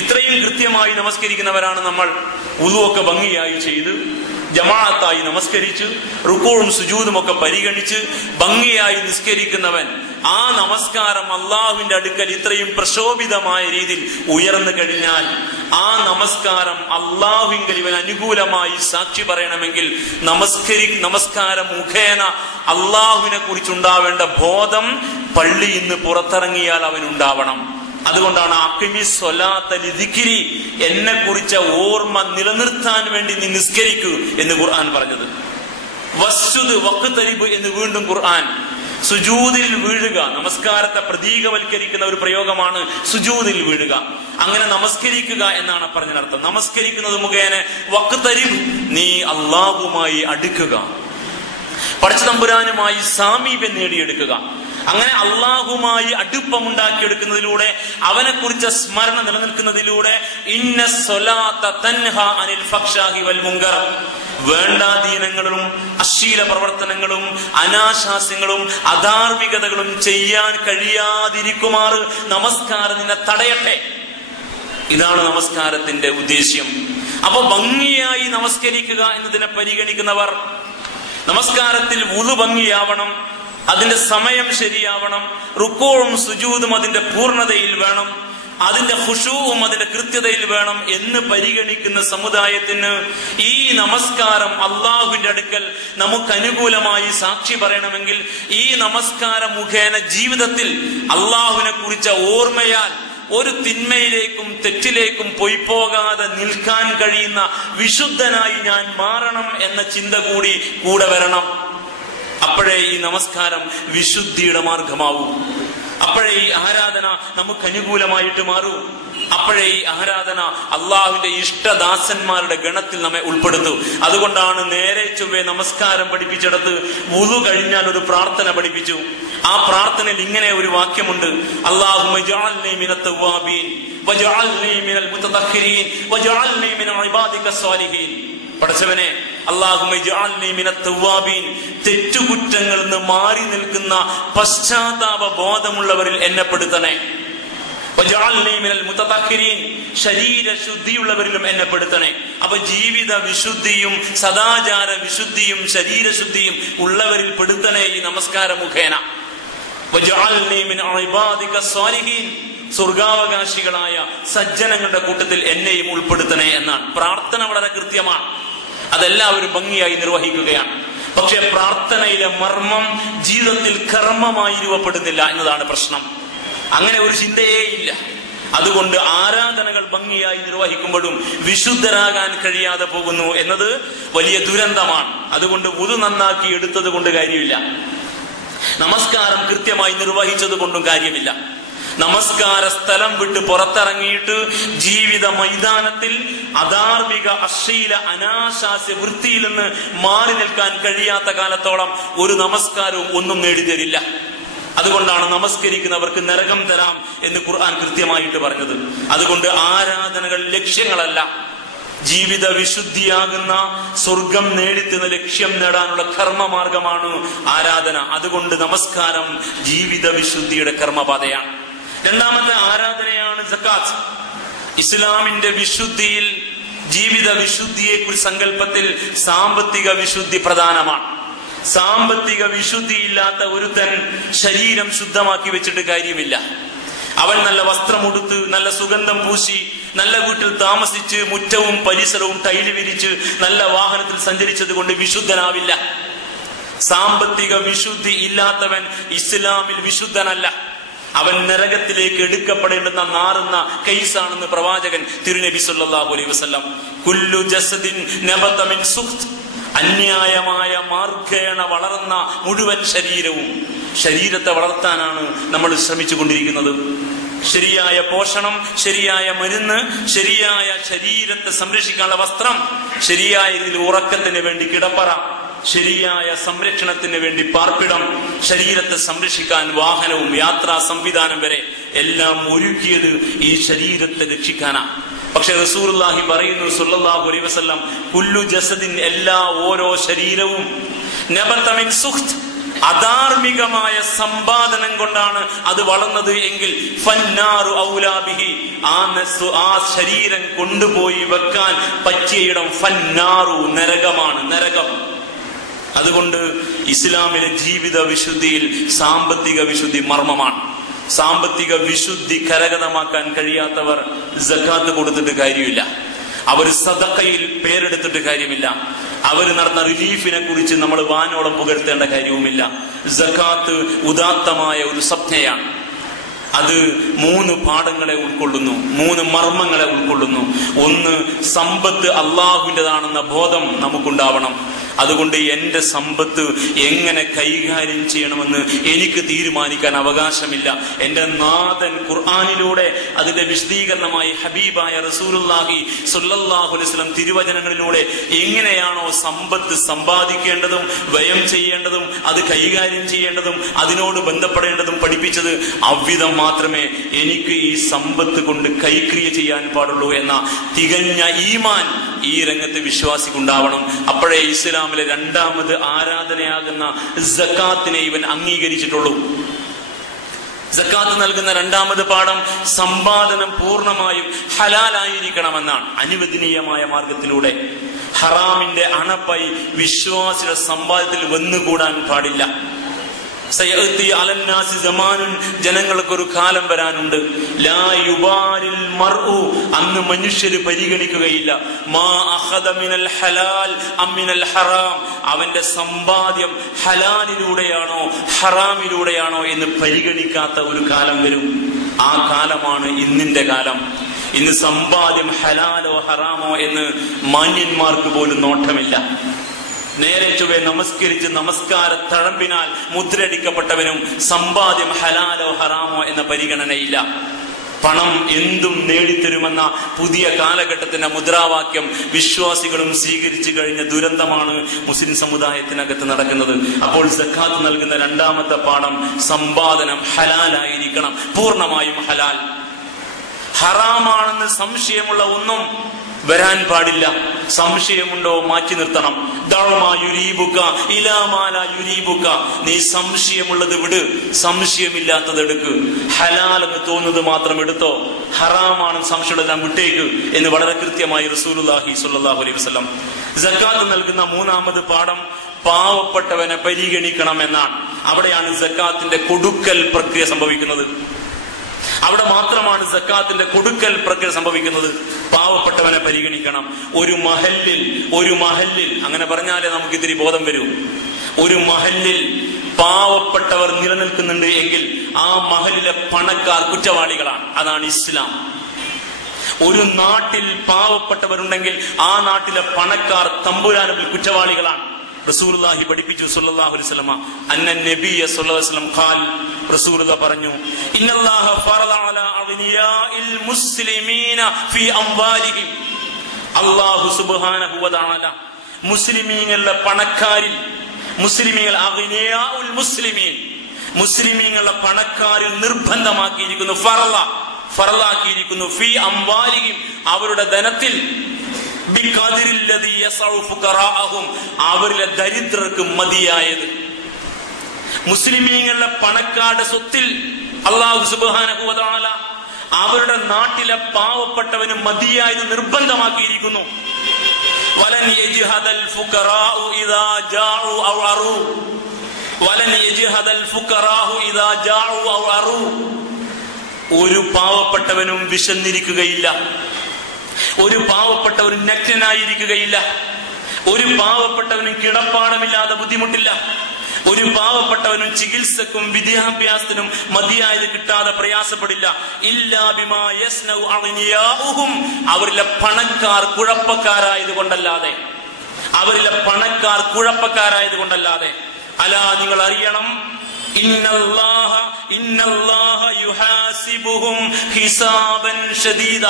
ഇത്രയും കൃത്യമായി നമസ്കരിക്കുന്നവരാണ് നമ്മൾ. വുളുവൊക്കെ ഭംഗിയായി ചെയ്ത് ജമാഅത്തായി നമസ്കരിച്ച് റുക്കൂഉം സുജൂദും ഒക്കെ പരിഗണിച്ച് ഭംഗിയായി നിസ്കരിക്കുന്നവൻ, ആ നമസ്കാരം അള്ളാഹുവിന്റെ അടുക്കൽ ഇത്രയും പ്രശോഭിതമായ രീതിയിൽ ഉയർന്നു കഴിഞ്ഞാൽ ആ നമസ്കാരം അള്ളാഹുവിങ്കൽ ഇവൻ അനുകൂലമായി സാക്ഷി പറയണമെങ്കിൽ നമസ്കാരം മുഖേന അള്ളാഹുവിനെ കുറിച്ചുണ്ടാവേണ്ട ബോധം പള്ളിയിൽ നിന്ന് പുറത്തിറങ്ങിയാൽ അവനുണ്ടാവണം. അതുകൊണ്ടാണ് അഖ്മിസ് സ്വലാത്ത ലിദിക്രി, എന്നെ കുറിച്ച ഓർമ്മ നിലനിർത്താൻ വേണ്ടി നീ നിസ്കരിക്കൂ എന്ന് ഖുർആൻ പറഞ്ഞത്. വസ്ജുദ് വഖ്തരിബ് എന്ന് വീണ്ടും ഖുർആൻ സുജൂദിൽ വീഴുക. നമസ്കാരത്തെ പ്രതീകവൽക്കരിക്കുന്ന ഒരു പ്രയോഗമാണ് സുജൂദിൽ വീഴുക. അങ്ങനെ നമസ്കരിക്കുക എന്നാണ് പറഞ്ഞതിനർത്ഥം. നമസ്കരിക്കുന്നത് മുഖേന വഖ്തരിബ്, നീ അള്ളാഹുമായി അടുക്കുക, പടച്ച തമ്പുരാനുമായി സാമീപ്യം നേടിയെടുക്കുക. അങ്ങനെ അള്ളാഹുമായി അടുപ്പമുണ്ടാക്കിയെടുക്കുന്നതിലൂടെ, അവനെ കുറിച്ച് സ്മരണ നിലനിൽക്കുന്നതിലൂടെ ഇന്ന സ്വലാത്ത തൻഹാ അനിൽ ഫഹ്ശാഇ വൽ മുൻകർ, വേണ്ടാധീനങ്ങളും അശ്ലീല പ്രവർത്തനങ്ങളും അനാശാസ്യങ്ങളും അധാർമികതകളും ചെയ്യാൻ കഴിയാതിരിക്കുമാർ നമസ്കാരം നിന്നെ തടയട്ടെ. ഇതാണ് നമസ്കാരത്തിന്റെ ഉദ്ദേശ്യം. അപ്പൊ ഭംഗിയായി നമസ്കരിക്കുക എന്നതിനെ പരിഗണിക്കുന്നവർ, നമസ്കാരത്തിൽ വുളു ഭംഗിയാവണം, അതിന്റെ സമയം ശരിയാവണം, റുക്കൂഉം സുജൂദും അതിന്റെ പൂർണ്ണതയിൽ വേണം, അതിന്റെ ഖുശൂഉം അതിന്റെ കൃത്യതയിൽ വേണം എന്ന് പരിഗണിക്കുന്ന സമുദായത്തിന് ഈ നമസ്കാരം അള്ളാഹുവിന്റെ അടുക്കൽ നമുക്ക് അനുകൂലമായി സാക്ഷി പറയണമെങ്കിൽ ഈ നമസ്കാരം മുഖേന ജീവിതത്തിൽ അള്ളാഹുവിനെ കുറിച്ച ഓർമ്മയാൽ ഒരു തിന്മയിലേക്കും തെറ്റിലേക്കും പോകാതെ നിൽക്കാൻ കഴിയുന്ന വിശുദ്ധനായി ഞാൻ മാറണം എന്ന ചിന്ത കൂടെ വരണം. അപ്പോഴേ ഈ നമസ്കാരം വിശുദ്ധിയുടെ മാർഗമാവൂ. അപ്പോഴേ ഈ ആരാധന നമുക്ക് അനുകൂലമായിട്ട് മാറൂ. അപ്പോഴേ ഈ ആരാധന അള്ളാഹുവിന്റെ ഇഷ്ടദാസന്മാരുടെ ഗണത്തിൽ നമ്മെ ഉൾപ്പെടുത്തൂ. അതുകൊണ്ടാണ് നേരെ ചൊവ്വേ നമസ്കാരം പഠിപ്പിച്ചെടുത്ത് വുളു കഴിഞ്ഞാൽ ഒരു പ്രാർത്ഥന പഠിപ്പിച്ചു. ആ പ്രാർത്ഥനയിൽ ഇങ്ങനെ ഒരു വാക്യമുണ്ട്: അല്ലാഹുമ്മ ജഅൽനി മിനൽ തവ്വാബീൻ വജഅൽനി മിനൽ മുതതഖിരീൻ വജഅൽനി മിൻ ഇബാദിക സ്വാലിഹീൻ. പടച്ചവനെ, അല്ലാഹുമ്മ ജഅൽനി മിനൽ തവ്വാബീൻ, തെറ്റുകുറ്റങ്ങളിൽ നിന്ന് മാറി നിൽക്കുന്ന പശ്ചാത്താപ ബോധമുള്ളവരിൽ എന്നെ പെടുത്തണേ. വജഅൽനി മിനൽ മുതതഖിരീൻ, ശരീരശുദ്ധിയുള്ളവരിലും എന്നെ പെടുത്തണേ. അപ്പൊ ജീവിത വിശുദ്ധിയും സദാചാര വിശുദ്ധിയും ശരീരശുദ്ധിയും ഉള്ളവരിൽ പെടുത്തണേ ഈ നമസ്കാര മുഖേന. വജഅൽനി മിൻ ഇബാദിക സ്വാലിഹീൻ, സ്വർഗാവകാശികളായ സജ്ജനങ്ങളുടെ കൂട്ടത്തിൽ എന്നെയും ഉൾപ്പെടുത്തണേ എന്നാണ്. പ്രാർത്ഥന വളരെ കൃത്യമാണ്, അതെല്ലാവരും ഭംഗിയായി നിർവഹിക്കുകയാണ്. പക്ഷെ പ്രാർത്ഥനയിലെ മർമ്മം ജീവിതത്തിൽ കർമ്മമായി രൂപപ്പെടുന്നില്ല എന്നതാണ് പ്രശ്നം. അങ്ങനെ ഒരു ചിന്തയേ ഇല്ല. അതുകൊണ്ട് ആരാധനകൾ ഭംഗിയായി നിർവഹിക്കുമ്പോഴും വിശുദ്ധരാകാൻ കഴിയാതെ പോകുന്നു എന്നത് വലിയ ദുരന്തമാണ്. അതുകൊണ്ട് വുളു നന്നാക്കി എടുത്തത് കൊണ്ട് കാര്യമില്ല, നമസ്കാരം കൃത്യമായി നിർവഹിച്ചത് കൊണ്ടും കാര്യമില്ല. നമസ്കാര സ്ഥലം വിട്ട് പുറത്തിറങ്ങിയിട്ട് ജീവിത മൈതാനത്തിൽ അധാർമിക അശ്ലീല അനാശാസ്യ വൃത്തിയിൽ നിന്ന് മാറി നിൽക്കാൻ കഴിയാത്ത കാലത്തോളം ഒരു നമസ്കാരവും ഒന്നും നേടിത്തരില്ല. അതുകൊണ്ടാണ് നമസ്കരിക്കുന്നവർക്ക് നരകം തരാം എന്ന് ഖുർആൻ കൃത്യമായിട്ട് പറഞ്ഞത്. അതുകൊണ്ട് ആരാധനകൾ ലക്ഷ്യങ്ങളല്ല, ജീവിത വിശുദ്ധിയാകുന്ന സ്വർഗം നേടിത്തുന്ന ലക്ഷ്യം നേടാനുള്ള കർമ്മമാർഗമാണ് ആരാധന. അതുകൊണ്ട് നമസ്കാരം ജീവിത വിശുദ്ധിയുടെ കർമ്മപാതയാണ്. രണ്ടാമത്തെ ആരാധനയാണ് സക്കാത്ത്. ഇസ്ലാമിന്റെ വിശുദ്ധിയിൽ, ജീവിത വിശുദ്ധിയെ കുറിച്ച് സങ്കല്പത്തിൽ സാമ്പത്തിക വിശുദ്ധി പ്രധാനമാണ്. സാമ്പത്തിക വിശുദ്ധി ഇല്ലാത്ത ഒരുത്തൻ ശരീരം ശുദ്ധമാക്കി വെച്ചിട്ട് കാര്യമില്ല. അവൻ നല്ല വസ്ത്രമുടുത്ത്, നല്ല സുഗന്ധം പൂശി, നല്ല വീട്ടിൽ താമസിച്ച്, മുറ്റവും പരിസരവും ടൈല് വിരിച്ച്, നല്ല വാഹനത്തിൽ സഞ്ചരിച്ചത് കൊണ്ട് വിശുദ്ധനാവില്ല. സാമ്പത്തിക വിശുദ്ധി ഇല്ലാത്തവൻ ഇസ്ലാമിൽ വിശുദ്ധനല്ല. അവൻ നരകത്തിലേക്ക് എടുക്കപ്പെടേണ്ടുന്ന നാറുന്ന കേസാണെന്ന് പ്രവാചകൻ തിരുനബി സല്ലല്ലാഹു അലൈഹി വസല്ലം. കുല്ലു ജസദിൻ നബത മിൻ സുഖ്ത്, അന്യായമായ മാർഗേണ വളർന്ന മുഴുവൻ ശരീരത്തെ വളർത്താനാണ് നമ്മൾ ശ്രമിച്ചുകൊണ്ടിരിക്കുന്നത്. ശരിയായ പോഷണം, ശരിയായ മരുന്ന്, ശരിയായ ശരീരത്തെ സംരക്ഷിക്കാനുള്ള വസ്ത്രം, ശരിയായ രീതിയിൽ ഉറക്കത്തിന് വേണ്ടി കിടപ്പറ, ശരിയായ സംരക്ഷണത്തിന് വേണ്ടി പാർപ്പിടം, ശരീരത്തെ സംരക്ഷിക്കാൻ വാഹനവും യാത്രാ സംവിധാനം വരെ എല്ലാം ഒരുക്കിയത് ഈ ശരീരത്തെ രക്ഷിക്കാനാണ്. പക്ഷെ റസൂലുള്ളാഹി പറയുന്നു സല്ലല്ലാഹു അലൈഹി വസല്ലം, കുല്ലു ജസദിൻ, എല്ലാ ഓരോ ശരീരവും നബത മിൻ സുഖ്ത്, അധാർമികമായ സമ്പാദനം കൊണ്ടാണ് അത് വളർന്നത് എങ്കിൽ ഫന്നാറു ഔലാ ബിഹി, ആ ശരീരം കൊണ്ടുപോയി വെക്കാൻ പറ്റിയ ഇടം ഫന്നാറു, നരകമാണ്, നരകം. അതുകൊണ്ട് ഇസ്ലാമിലെ ജീവിത വിശുദ്ധിയിൽ സാമ്പത്തിക വിശുദ്ധി മർമ്മമാണ്. സാമ്പത്തിക വിശുദ്ധി കരഗതമാക്കാൻ കഴിയാത്തവർ സക്കാത്ത് കൊടുത്തിട്ട് കാര്യമില്ല, അവർ സദഖയിൽ പേരെടുത്തിട്ട് കാര്യമില്ല, അവർ നടന്ന റിലീഫിനെ കുറിച്ച് നമ്മൾ വാനോളം പുകഴ്ത്തേണ്ട കാര്യവുമില്ല. സക്കാത്ത് ഉദാത്തമായ ഒരു സംജ്ഞയാണ്. അത് 3 പാഠങ്ങളെ ഉൾക്കൊള്ളുന്നു, 3 മർമ്മങ്ങളെ ഉൾക്കൊള്ളുന്നു. ഒന്ന്, സമ്പത്ത് അള്ളാഹുവിൻ്റെതാണെന്ന ബോധം നമുക്കുണ്ടാവണം. അതുകൊണ്ട് എന്റെ സമ്പത്ത് എങ്ങനെ കൈകാര്യം ചെയ്യണമെന്ന് എനിക്ക് തീരുമാനിക്കാൻ അവകാശമില്ല. എന്റെ നാഥൻ ഖുർആനിലൂടെ അതിന്റെ വിശദീകരണമായി ഹബീബായ റസൂലുള്ളാഹി സ്വല്ലല്ലാഹു അലൈഹി വസല്ലം തിരുവചനങ്ങളിലൂടെ എങ്ങനെയാണോ സമ്പത്ത് സമ്പാദിക്കേണ്ടതും വ്യയം ചെയ്യേണ്ടതും അത് കൈകാര്യം ചെയ്യേണ്ടതും അതിനോട് ബന്ധപ്പെടേണ്ടതും പഠിപ്പിച്ചത്, അவ்விധം മാത്രമേ എനിക്ക് ഈ സമ്പത്ത് കൊണ്ട് കൈക്രിയ ചെയ്യാൻ പാടുള്ളൂ എന്ന തികഞ്ഞ ഈമാൻ ഈ രംഗത്ത് വിശ്വാസിക്കുണ്ടാവണം. അപ്പോഴേ ഇസ്ലാമിലെ രണ്ടാമത് ആരാധനയാകുന്ന സക്കാത്തിനെ ഇവൻ അംഗീകരിച്ചിട്ടുള്ളൂ. സക്കാത്ത് നൽകുന്ന രണ്ടാമത് പാഠം സമ്പാദനം പൂർണ്ണമായും ഹലാലായിരിക്കണമെന്നാണ്. അനുവദനീയമായ മാർഗത്തിലൂടെ ഹറാമിന്റെ അണപ്പൈ വിശ്വാസിയുടെ സമ്പാദ്യത്തിൽ വന്നുകൂടാൻ പാടില്ല. ജനങ്ങൾക്കൊരു കാലം വരാനുണ്ട്, ലാ യുബാരിൽ മർഉ, അന്ന് മനുഷ്യര് പരിഗണിക്കുകയില്ല മാ അഖദ മിനൽ ഹലാൽ അം മിനൽ ഹറാം, അവന്റെ സമ്പാദ്യം ഹലാലിലൂടെയാണോ ഹറാമിലൂടെയാണോ എന്ന് പരിഗണിക്കാത്ത ഒരു കാലം വരും. ആ കാലമാണ് ഇന്നിന്റെ കാലം. ഇന്ന് സമ്പാദ്യം ഹലാലോ ഹറാമോ എന്ന് മാന്യന്മാർക്ക് പോലും നോട്ടമില്ല. നേരെ ചൊവ്വേ നമസ്കരിച്ച് നമസ്കാര തഴമ്പിനാൽ മുദ്രടിക്കപ്പെട്ടവനും സമ്പാദ്യം ഹലാലോ ഹറാമോ എന്ന പരിഗണനയില്ല. പണം എന്തും നേടിത്തരുമെന്ന പുതിയ കാലഘട്ടത്തിന്റെ മുദ്രാവാക്യം വിശ്വാസികളും സ്വീകരിച്ചു കഴിഞ്ഞ ദുരന്തമാണ് മുസ്ലിം സമുദായത്തിനകത്ത് നടക്കുന്നത്. അപ്പോൾ സക്കാത്ത് നൽകുന്ന രണ്ടാമത്തെ പാഠം സമ്പാദനം ഹലാലായിരിക്കണം, പൂർണ്ണമായും ഹലാൽ. ഹറാമാണെന്ന് സംശയമുള്ള ഒന്നും വരാൻ പാടില്ല. സംശയമുണ്ടോ മാറ്റി നിർത്തണം. നീ സംശയമുള്ളത് വിട്, സംശയമില്ലാത്തത് എടുക്ക്. ഹലാൽ എന്ന് തോന്നുന്നത് മാത്രം എടുത്തോ, ഹറാമാണെന്ന് സംശയമുള്ളതെല്ലാം വിട്ടേക്ക് എന്ന് വളരെ കൃത്യമായി റസൂലുള്ളാഹി സ്വല്ലല്ലാഹു അലൈഹി വസല്ലം. സക്കാത്ത് നൽകുന്ന മൂന്നാമത് പാഠം പാവപ്പെട്ടവനെ പരിഗണിക്കണം എന്നാണ്. അവിടെയാണ് സക്കാത്തിന്റെ കൊടുക്കൽ പ്രക്രിയ സംഭവിക്കുന്നത്. അവിടെ മാത്രമാണ് സക്കാത്തിന്റെ കൊടുക്കൽ പ്രക്രിയ സംഭവിക്കുന്നത്. പാവപ്പെട്ടവനെ പരിഗണിക്കണം. ഒരു മഹല്ലിൽ അങ്ങനെ പറഞ്ഞാലേ നമുക്ക് ഇത്തിരി ബോധം വരൂ. ഒരു മഹല്ലിൽ പാവപ്പെട്ടവർ നിലനിൽക്കുന്നുണ്ട് എങ്കിൽ ആ മഹലിലെ പണക്കാർ കുറ്റവാളികളാണ്. അതാണ് ഇസ്ലാം. ഒരു നാട്ടിൽ പാവപ്പെട്ടവരുണ്ടെങ്കിൽ ആ നാട്ടിലെ പണക്കാർ തമ്പുരാനുകൾ കുറ്റവാളികളാണ്. റസൂലുള്ളാഹി പഠിപ്പിച്ചു സ്വല്ലല്ലാഹു അലൈഹി വസല്ലം, അന്ന നബിയ സ്വല്ലല്ലാഹു അലൈഹി വസല്ലം ഖാൽ, റസൂലുള്ളാഹി പറഞ്ഞു, ഇന്നല്ലാഹ ഫറദ അലാ അഗ്നിയാഇൽ മുസ്ലിമീന ഫീ അംവാലിഹിം, അല്ലാഹു സുബ്ഹാനഹു വ തആല മുസ്ലിമീങ്ങളുടെ പണക്കാരിൽ, മുസ്ലിമീങ്ങൾ അഗ്നിയാഉൽ മുസ്ലിമീൻ, മുസ്ലിമീങ്ങളുടെ പണക്കാരിൽ നിർബന്ധമാക്കിയിരിക്കുന്നു, ഫറലാക്കിയിരിക്കുന്നു, ഫീ അംവാലിഹിം, അവരുടെ ധനത്തിൽ, അവരിലെ ദരിദ്രർക്ക് മതിയായത്. മുസ്ലിമീങ്ങളുടെ പണക്കാരുടെ സ്വത്തിൽ അല്ലാഹു സുബ്ഹാനഹു വ തആല അവരുടെ നാട്ടിലെ പാവപ്പെട്ടവന് മതിയായത് നിർബന്ധമാക്കിയിരിക്കുന്നു. വലൻ യജ്ഹദൽ ഫുഖറാഉ ഇദാ ജാഉ ഔ അറു, വലൻ യജ്ഹദൽ ഫുഖറാഉ ഇദാ ജാഉ ഔ അറു, ഒരു പാവപ്പെട്ടവനും വിശന്നിരിക്കുകയില്ല, ഒരു പാവപ്പെട്ടവനും നഗ്നനായിരിക്കുകയില്ല, ഒരു പാവപ്പെട്ടവനും കിടപ്പാടമില്ലാതെ ബുദ്ധിമുട്ടില്ല, ഒരു പാവപ്പെട്ടവനും ചികിത്സക്കും വിദ്യാഭ്യാസത്തിനും മതിയായത് കിട്ടാതെ പ്രയാസപ്പെടില്ല. ഇല്ലാ ബിമാ യസ്നഉ അഗ്നിയാഉഹും, അവരിലെ പണക്കാർ കുഴപ്പക്കാരായതുകൊണ്ടല്ലാതെ, അവരിലെ പണക്കാർ കുഴപ്പക്കാരായതുകൊണ്ടല്ലാതെ. അലാ, നിങ്ങൾ അറിയണം, ഇന്നല്ലാഹ യുഹാസിബുഹും ഹിസാബൻ ഷദീദ,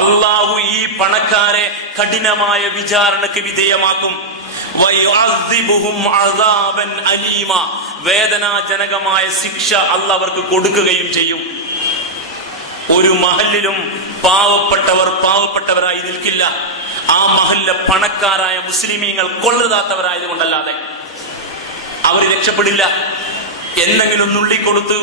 അല്ലാഹു ഈ പണക്കാരെ കഠിനമായ വിചാരണക്ക് വിധേയമാക്കും. വയുഅദ്ദിബുഹും അദാബൻ അലീമ, വേദനാജനകമായ ശിക്ഷ അല്ലാഹു അവർക്ക് കൊടുക്കുകയും ചെയ്യും. ഒരു മഹല്ലിലും പാവപ്പെട്ടവരായി നിൽക്കില്ല. ആ മഹല്ലിലെ പണക്കാരായ മുസ്ലിമീങ്ങൾ കൊള്ളരുതാത്തവരായത് കൊണ്ടല്ലാതെ അവർ രക്ഷപ്പെടില്ല. എന്തെങ്കിലും നുള്ളിക്കൊടുത്ത്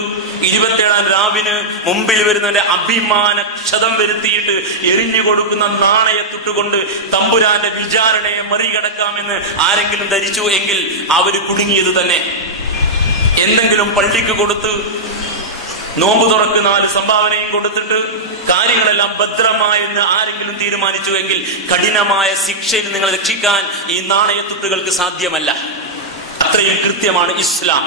27-ാം രാവിന് മുമ്പിൽ വരുന്നവന്റെ അഭിമാന ക്ഷതം വരുത്തിയിട്ട് എറിഞ്ഞു കൊടുക്കുന്ന നാണയത്തുട്ടുകൊണ്ട് തമ്പുരാന്റെ വിചാരണയെ മറികടക്കാമെന്ന് ആരെങ്കിലും ധരിച്ചു എങ്കിൽ അവർ കുടുങ്ങിയത് തന്നെ. എന്തെങ്കിലും പള്ളിക്ക് കൊടുത്ത് നോമ്പ് തുറക്ക് 4 സംഭാവനയും കൊടുത്തിട്ട് കാര്യങ്ങളെല്ലാം ഭദ്രമായെന്ന് ആരെങ്കിലും തീരുമാനിച്ചു എങ്കിൽ കഠിനമായ ശിക്ഷയിൽ നിങ്ങൾ രക്ഷിക്കാൻ ഈ നാണയത്തുട്ടുകൾക്ക് സാധ്യമല്ല. അത്രയും കൃത്യമാണ് ഇസ്ലാം.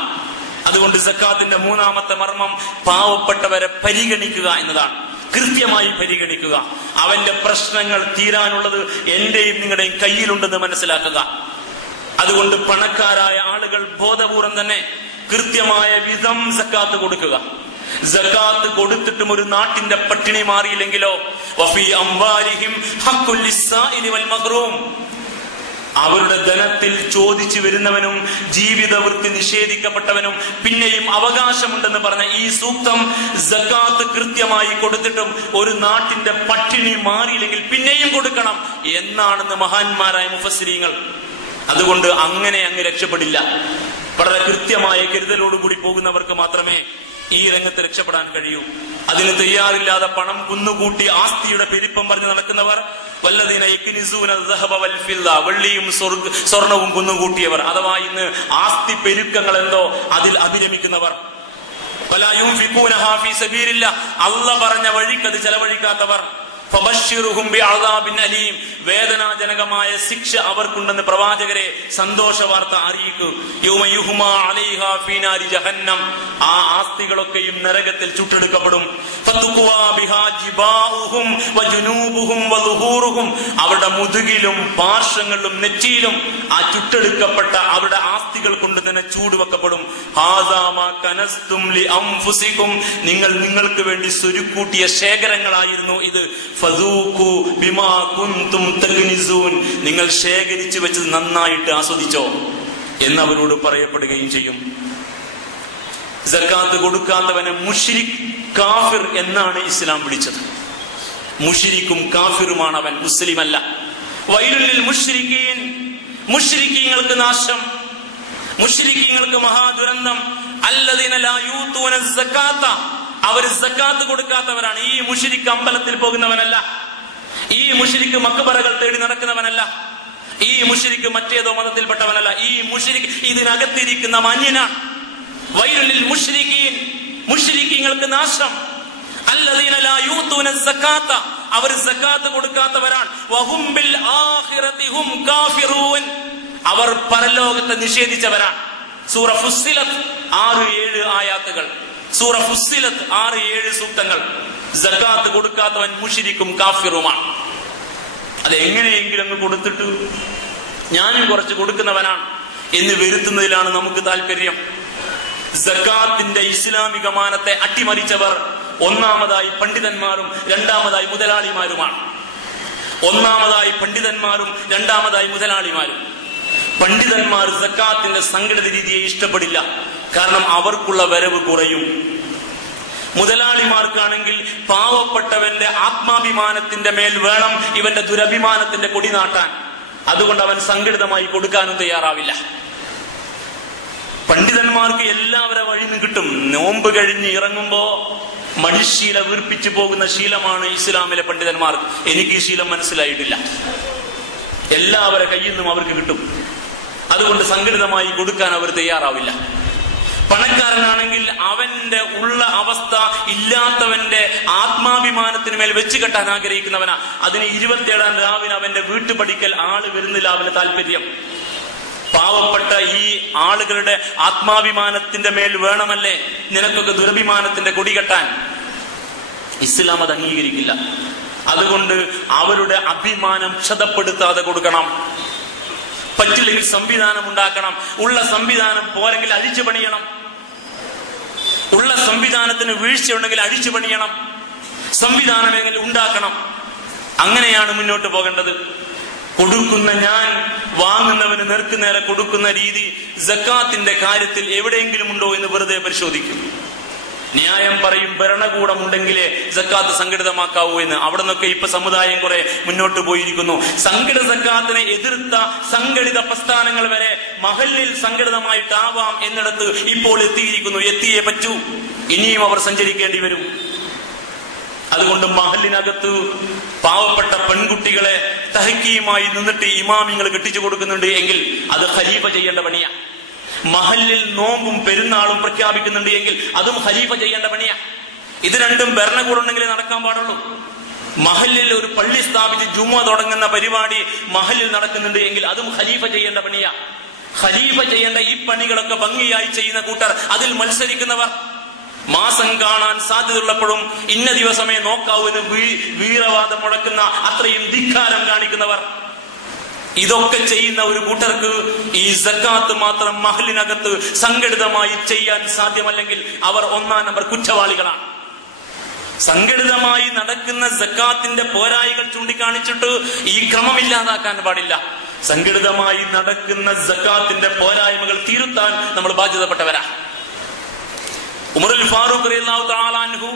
അതുകൊണ്ട് സക്കാത്തിന്റെ മൂന്നാമത്തെ മർമ്മം പാവപ്പെട്ടവരെ പരിഗണിക്കുക എന്നതാണ്. കൃത്യമായി പരിഗണിക്കുക. അവന്റെ പ്രശ്നങ്ങൾ തീരാനുള്ളത് എന്റെയും നിങ്ങളുടെയും കയ്യിലുണ്ടെന്ന് മനസ്സിലാക്കുക. അതുകൊണ്ട് പണക്കാരായ ആളുകൾ ബോധപൂർവം തന്നെ കൃത്യമായ വിധം സക്കാത്ത് കൊടുക്കുക. സക്കാത്ത് കൊടുത്തിട്ടും ഒരു നാട്ടിന്റെ പട്ടിണി മാറിയില്ലെങ്കിലോ വഫീ അംവാലിഹിം ഹഖ്ഖുൽ ലിസ്സാഇലി വൽ മഗ്റൂം, അവരുടെ ധനത്തിൽ ചോദിച്ചു വരുന്നവനും ജീവിതവൃത്തി നിഷേധിക്കപ്പെട്ടവനും പിന്നെയും അവകാശമുണ്ടെന്ന് പറഞ്ഞ ഈ സൂക്തം സക്കാത്ത് കൃത്യമായി കൊടുത്തിട്ടും ഒരു നാട്ടിന്റെ പട്ടിണി മാറിയില്ലെങ്കിൽ പിന്നെയും കൊടുക്കണം എന്നാണെന്ന് മഹാന്മാരായ മുഫസ്സിരീങ്ങൾ. അതുകൊണ്ട് അങ്ങനെ അങ്ങ് രക്ഷപ്പെടില്ല. വളരെ കൃത്യമായ കരുതലോടുകൂടി പോകുന്നവർക്ക് മാത്രമേ ഈ രംഗത്ത് രക്ഷപ്പെടാൻ കഴിയൂ. അതിന് തയ്യാറില്ലാതെ പണം കുന്നുകൂട്ടി ആസ്തിയുടെ പെരുപ്പം പറഞ്ഞു നടക്കുന്നവർ, വല്ലദീന യക്നിസൂന ദഹബ വൽ ഫിദ്ദ, വെള്ളിയും സ്വർണവും കുന്നുകൂട്ടിയവർ, അഥവാ ഇന്ന് ആസ്തി പെരുക്കങ്ങൾ എന്തോ അതിൽ അഭിരമിക്കുന്നവർ, വലാ യുൻഫിഖൂനഹാ ഫീ സബീലില്ലാഹ്, അല്ലാഹ് പറഞ്ഞ വഴിക്ക് അത് ചെലവഴിക്കാത്തവർ, ഫബശ്ശിറുഹും ബിഅദാബിൻ അലീം, വേദനാജനകമായ ശിക്ഷ അവർക്കുണ്ടെന്ന് പ്രവാചകരെ സന്തോഷ വാർത്ത അറിയിക്കൂ. യൗമ യുഹ്മാ അലൈഹാ ഫീ നാരി ജഹന്നം, ആ ആസ്തികളൊക്കെയും നരകത്തിൽ ചുട്ടെടുക്കപ്പെടും. ഫതുഖ്വാ ബിഹാ ജിബാഉഹും വജുനൂബുഹും വളുഹൂറുഹും, അവരുടെ മുതുകിലും പാർശ്വങ്ങളിലും നെറ്റിയിലും ആ ചുട്ടെടുക്കപ്പെട്ട അവരുടെ ആസ്തികൾ കൊണ്ട് തന്നെ ചൂടുവെക്കപ്പെടും. ഹാദാ മാ കനസ്തും ലി അൻഫുസികും, നിങ്ങൾ നിങ്ങൾക്ക് വേണ്ടി സ്വരുക്കൂട്ടിയ ശേഖരങ്ങളായിരുന്നു ഇത്. ഫദൂഖു ബിമാ കുൻതും തഗ്നിസൂൻ, നിങ്ങൾ ശേഖരിച്ചു വെച്ചത് നന്നായിട്ട് ആസ്വദിച്ചോ എന്നവരോട് പറയപ്പെടുകയും ചെയ്യും. സക്കാത്ത് കൊടുക്കാത്തവനെ മുശ്രിക്, കാഫിർ എന്നാണ് ഇസ്ലാം വിളിച്ചത്. മുശ്രിക്കും കാഫിറുമാണ് അവൻ, മുസ്ലിം അല്ല. വൈലുൽ ലിൽ മുശ്രികീൻ, മുശ്രിക്കീങ്ങൾക്ക് നാശം, മുശ്രിക്കീങ്ങൾക്ക് മഹാദുരന്തം. അല്ലദീന ലാ യൂതൂന സക്കാത്ത, അവർ സക്കാത്ത് കൊടുക്കാത്തവരാണ്. ഈ മുശ്രിക്ക് അമ്പലത്തിൽ പോകുന്നവനല്ല, ഈ മുശ്രിക്ക് മക്ബറകൾ തേടി നടക്കുന്നവനല്ല, ഈ മുശ്രിക്ക് മറ്റേതോ മതത്തിൽപ്പെട്ടവനല്ല, ഈ മുശ്രിക്ക് ഇതിനകത്തിരിക്കുന്ന മന്യനാണ്. വൈലുൽ ലിൽ മുശ്രികീൻ, മുശ്രിക്കീങ്ങൾക്ക് നാശം. അല്ലദീന ലാ യൂതൂന സക്കാത്ത, അവർ സക്കാത്ത് കൊടുക്കാത്തവരാണ്. വഹും ബിൽ ആഖിറതി ഹും കാഫിറൂൻ, അവർ പരലോകത്തെ നിഷേധിച്ചവരാണ്. സൂറ ഫുസ്സിലത്ത് 6-7 ആയാത്തുകൾ, സൂറ ഫുസ്സിലത്ത് 6-7 സൂക്തങ്ങൾ. സക്കാത്ത് കൊടുക്കാത്തവൻ മുശ്രിക്കും കാഫിറുമാണ്. അത് എങ്ങനെയെങ്കിലും അങ്ങ് കൊടുത്തിട്ട് ഞാനും കുറച്ച് കൊടുക്കുന്നവനാണ് എന്ന് വരുത്തുന്നതിലാണ് നമുക്ക് താല്പര്യം. സക്കാത്തിന്റെ ഇസ്ലാമിക മാനത്തെ അട്ടിമറിച്ചവർ ഒന്നാമതായി പണ്ഡിതന്മാരും രണ്ടാമതായി മുതലാളിമാരുമാണ്. ഒന്നാമതായി പണ്ഡിതന്മാരും രണ്ടാമതായി മുതലാളിമാരും. പണ്ഡിതന്മാർ സക്കാത്തിന്റെ സംഘടിത രീതിയെ ഇഷ്ടപ്പെടില്ല, കാരണം അവർക്കുള്ള വരവ് കുറയും. മുതലാളിമാർക്കാണെങ്കിൽ പാവപ്പെട്ടവന്റെ ആത്മാഭിമാനത്തിന്റെ മേൽ വേണം ഇവന്റെ ദുരഭിമാനത്തിന്റെ കൊടി നാട്ടാൻ. അതുകൊണ്ട് അവൻ സംഘടിതമായി കൊടുക്കാനും തയ്യാറാവില്ല. പണ്ഡിതന്മാർക്ക് എല്ലാവരെ വഴിന്ന് കിട്ടും. നോമ്പ് കഴിഞ്ഞ് ഇറങ്ങുമ്പോ മടിശീല വീർപ്പിച്ചു പോകുന്ന ശീലമാണ് ഇസ്ലാമിലെ പണ്ഡിതന്മാർക്ക്. എനിക്ക് ഈ ശീലം മനസ്സിലായിട്ടില്ല. എല്ലാവരെ കയ്യിൽ നിന്നും അവർക്ക് കിട്ടും. അതുകൊണ്ട് സംഘടിതമായി കൊടുക്കാൻ അവർ തയ്യാറാവില്ല. പണക്കാരനാണെങ്കിൽ അവന്റെ ഉള്ള അവസ്ഥ ഇല്ലാത്തവന്റെ ആത്മാഭിമാനത്തിന് മേൽ വെച്ച് കെട്ടാൻ ആഗ്രഹിക്കുന്നവനാ. അതിന് 27-ാം രാവിലെ അവന്റെ വീട്ടുപടിക്കൽ ആള് വരുന്നില്ല അവന് താല്പര്യം. പാവപ്പെട്ട ഈ ആളുകളുടെ ആത്മാഭിമാനത്തിന്റെ മേൽ വേണമല്ലേ നിനക്കൊക്കെ ദുരഭിമാനത്തിന്റെ കൊടി കെട്ടാൻ. ഇസ്ലാം അത് അംഗീകരിക്കില്ല. അതുകൊണ്ട് അവരുടെ അഭിമാനം ക്ഷതപ്പെടുത്താതെ കൊടുക്കണം. പറ്റില്ലെങ്കിൽ സംവിധാനം ഉണ്ടാക്കണം. ഉള്ള സംവിധാനം പോരെങ്കിൽ അഴിച്ചു പണിയണം. ഉള്ള സംവിധാനത്തിന് വീഴ്ചയുണ്ടെങ്കിൽ അഴിച്ചു പണിയണം. സംവിധാനമെങ്കിൽ ഉണ്ടാക്കണം. അങ്ങനെയാണ് മുന്നോട്ട് പോകേണ്ടത്. കൊടുക്കുന്ന ഞാൻ വാങ്ങുന്നവന് നേർക്കുനേരെ കൊടുക്കുന്ന രീതി സക്കാത്തിന്റെ കാര്യത്തിൽ എവിടെയെങ്കിലും ഉണ്ടോ എന്ന് വെറുതെ പരിശോധിക്കും. ന്യായം പറയും ഭരണകൂടം ഉണ്ടെങ്കിലേ സക്കാത്ത് സംഘടിതമാക്കാവൂ എന്ന്. അവിടെ നിന്നൊക്കെ ഇപ്പൊ സമുദായം കുറെ മുന്നോട്ട് പോയിരിക്കുന്നു. സംഘടിത സക്കാത്തിനെ എതിർത്ത സംഘടിത പ്രസ്ഥാനങ്ങൾ വരെ മഹല്ലിൽ സംഘടിതമായിട്ടാവാം എന്നിടത്ത് ഇപ്പോൾ എത്തിയിരിക്കുന്നു. എത്തിയേ പറ്റൂ. ഇനിയും അവർ സഞ്ചരിക്കേണ്ടി വരും. അതുകൊണ്ട് മഹല്ലിനകത്ത് പാവപ്പെട്ട പെൺകുട്ടികളെ തഹ്കീമായി നിന്നിട്ട് ഇമാമിങ്ങൾ കെട്ടിച്ചു കൊടുക്കുന്നുണ്ട് എങ്കിൽ അത് ഖലീഫ ചെയ്യേണ്ട പണിയാ. മഹല്ലിൽ നോമ്പും പെരുന്നാളും പ്രഖ്യാപിക്കുന്നുണ്ട് എങ്കിൽ അതും ഖലീഫ ചെയ്യേണ്ട പണിയാ. ഇത് രണ്ടും ഭരണകൂടം ഉണ്ടെങ്കിലേ നടക്കാൻ പാടുള്ളൂ. മഹല്ലിൽ ഒരു പള്ളി സ്ഥാപിച്ച് ജുമുഅ തുടങ്ങുന്ന പരിപാടി മഹല്ലിൽ നടക്കുന്നുണ്ട് എങ്കിൽ അതും ഖലീഫ ചെയ്യേണ്ട പണിയാ. ഖലീഫ ചെയ്യേണ്ട ഈ പണികളൊക്കെ ഭംഗിയായി ചെയ്യുന്ന കൂട്ടർ, അതിൽ മത്സരിക്കുന്നവർ, മാസം കാണാൻ സാധ്യതയുള്ളപ്പോഴും ഇന്ന ദിവസമേ നോക്കാവൂ എന്ന് വീരവാദം മുഴക്കുന്ന അത്രയും ധിക്കാരം കാണിക്കുന്നവർ, ഇതൊക്കെ ചെയ്യുന്ന ഒരു കൂട്ടർക്ക് ഈ സക്കാത്ത് മാത്രം മഹലിനകത്ത് സംഘടിതമായി ചെയ്യാൻ സാധ്യമല്ലെങ്കിൽ അവർ 1-ാം നമ്പർ കുറ്റവാളികളാണ്. സംഘടിതമായി നടക്കുന്ന സക്കാത്തിന്റെ പോരായികൾ ചൂണ്ടിക്കാണിച്ചിട്ട് ഈ ക്രമമില്ലാതാക്കാൻ പാടില്ല. സംഘടിതമായി നടക്കുന്ന സക്കാത്തിന്റെ പോരായ്മകൾ തിരുത്താൻ നമ്മൾ ബാധ്യതപ്പെട്ടവരാ. ഉമറുൽ ഫാറൂഖ് റളിയല്ലാഹു തആല അൻഹു,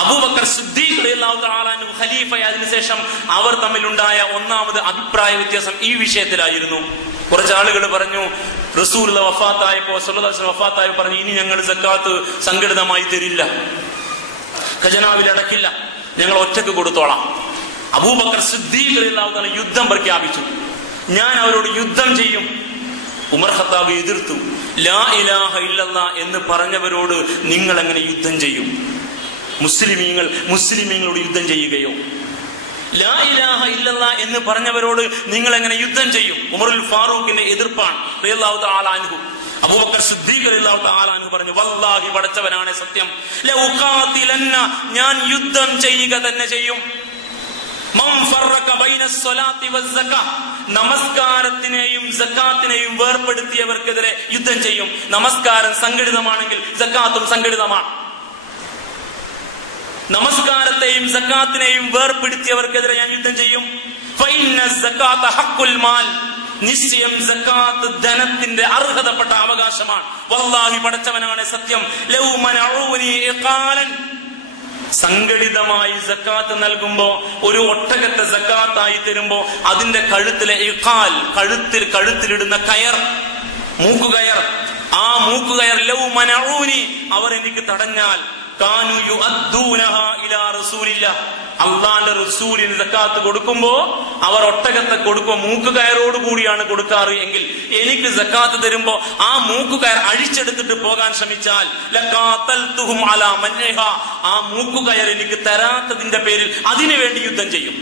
അബൂബക്കർ സിദ്ദീഖ് റളിയല്ലാഹു തആല അൻഹു ഖലീഫയായതിനു ശേഷം അവർ തമ്മിലുണ്ടായ 1-ാമത് അഭിപ്രായ വ്യത്യാസം ഈ വിഷയത്തിലായിരുന്നു. കുറച്ച് ആളുകൾ പറഞ്ഞു, റസൂലുള്ളാഹി വഫാത്തായപ്പോ സല്ലല്ലാഹു അലൈഹി വസല്ലം വഫാത്തായപ്പോ പറഞ്ഞു, ഇനി ഞങ്ങൾ സക്കാത്ത് സംഘടിതമായി തരില്ല, ഖജനാവിൽ അടക്കില്ല, ഞങ്ങൾ ഒറ്റക്ക് കൊടുത്തോളാം. അബൂബക്കർ സിദ്ദീഖ് റളിയല്ലാഹു തആല യുദ്ധം പ്രഖ്യാപിച്ചു, ഞാൻ അവരോട് യുദ്ധം ചെയ്യും. ഉമർ ഖത്താബ് എതിർത്തു. ലാ ഇലാഹ ഇല്ലല്ലാഹ് എന്ന് പറഞ്ഞവരോട് നിങ്ങൾ എങ്ങനെ യുദ്ധം ചെയ്യും? മുസ്ലിമീങ്ങളോട് യുദ്ധം ചെയ്യുകയോ? ലാ ഇലാഹ ഇല്ലല്ലാഹ് എന്ന് പറഞ്ഞവരോട് നിങ്ങൾ എങ്ങനെ യുദ്ധം ചെയ്യും? ഉമറുൽ ഫാറൂഖിന്റെ എതിർപ്പാണ് റളിയല്ലാഹു തആല അൻഹു. അബൂബക്കർ സിദ്ദീഖ് റളിയല്ലാഹു തആല അൻഹു പറഞ്ഞു, വല്ലാഹി പടച്ചവനാണ് സത്യം, ലഉഖാതിലന്ന, ഞാൻ യുദ്ധം ചെയ്യുക തന്നെ ചെയ്യും. നമസ്കാരത്തിനെയും സക്കാത്തിനെയും വേർപ്പെടുത്തിയവർക്കെതിരെ യുദ്ധം ചെയ്യും. നമസ്കാരം സംഘടിതമാണെങ്കിൽ സക്കാത്തും സംഘടിതമാണ്. നമസ്കാരത്തെയും സക്കാത്തിനെയും വേർപ്പെടുത്തിയവർക്കെതിരെ ഞാൻ യുദ്ധം ചെയ്യും. നിശ്ചയം സക്കാത്ത് ധനത്തിന്റെ അർഹതപ്പെട്ട അവകാശമാണ്. വല്ലാഹി പടച്ചവനാണ് സത്യം, ലൗ മനഊനി ഇഖാലൻ, സംഘടിതമായി സക്കാത്ത് നൽകുമ്പോ ഒരു ഒട്ടകത്തെ സക്കാത്തായി തരുമ്പോ അതിന്റെ കഴുത്തിലെ ഇഖാൽ, കഴുത്തിലിടുന്ന കയർ, മൂക്കുകയർ, ആ മൂക്കുകയർ ലൗ മനഊനി, അവർ എനിക്ക് തടഞ്ഞാൽ, കാനു യുഅദ്ദൂനഹാ ഇലാ റസൂലില്ലാഹ്, അള്ളാന്റെ റസൂലിന് സക്കാത്ത് കൊടുക്കുമ്പോ അവർ ഒട്ടകത്തെ കൊടുക്കുമ്പോ മൂക്കുകയറോട് കൂടിയാണ് കൊടുക്കാറ് എങ്കിൽ എനിക്ക് സക്കാത്ത് തരുമ്പോ ആ മൂക്കുകയർ അഴിച്ചെടുത്തിട്ട് പോകാൻ ശ്രമിച്ചാൽ ലഖാതൽതുഹും അലാ മൻഇഹാ, ആ മൂക്കുകയർ എനിക്ക് തരാത്തതിന്റെ പേരിൽ അതിനുവേണ്ടി യുദ്ധം ചെയ്യും.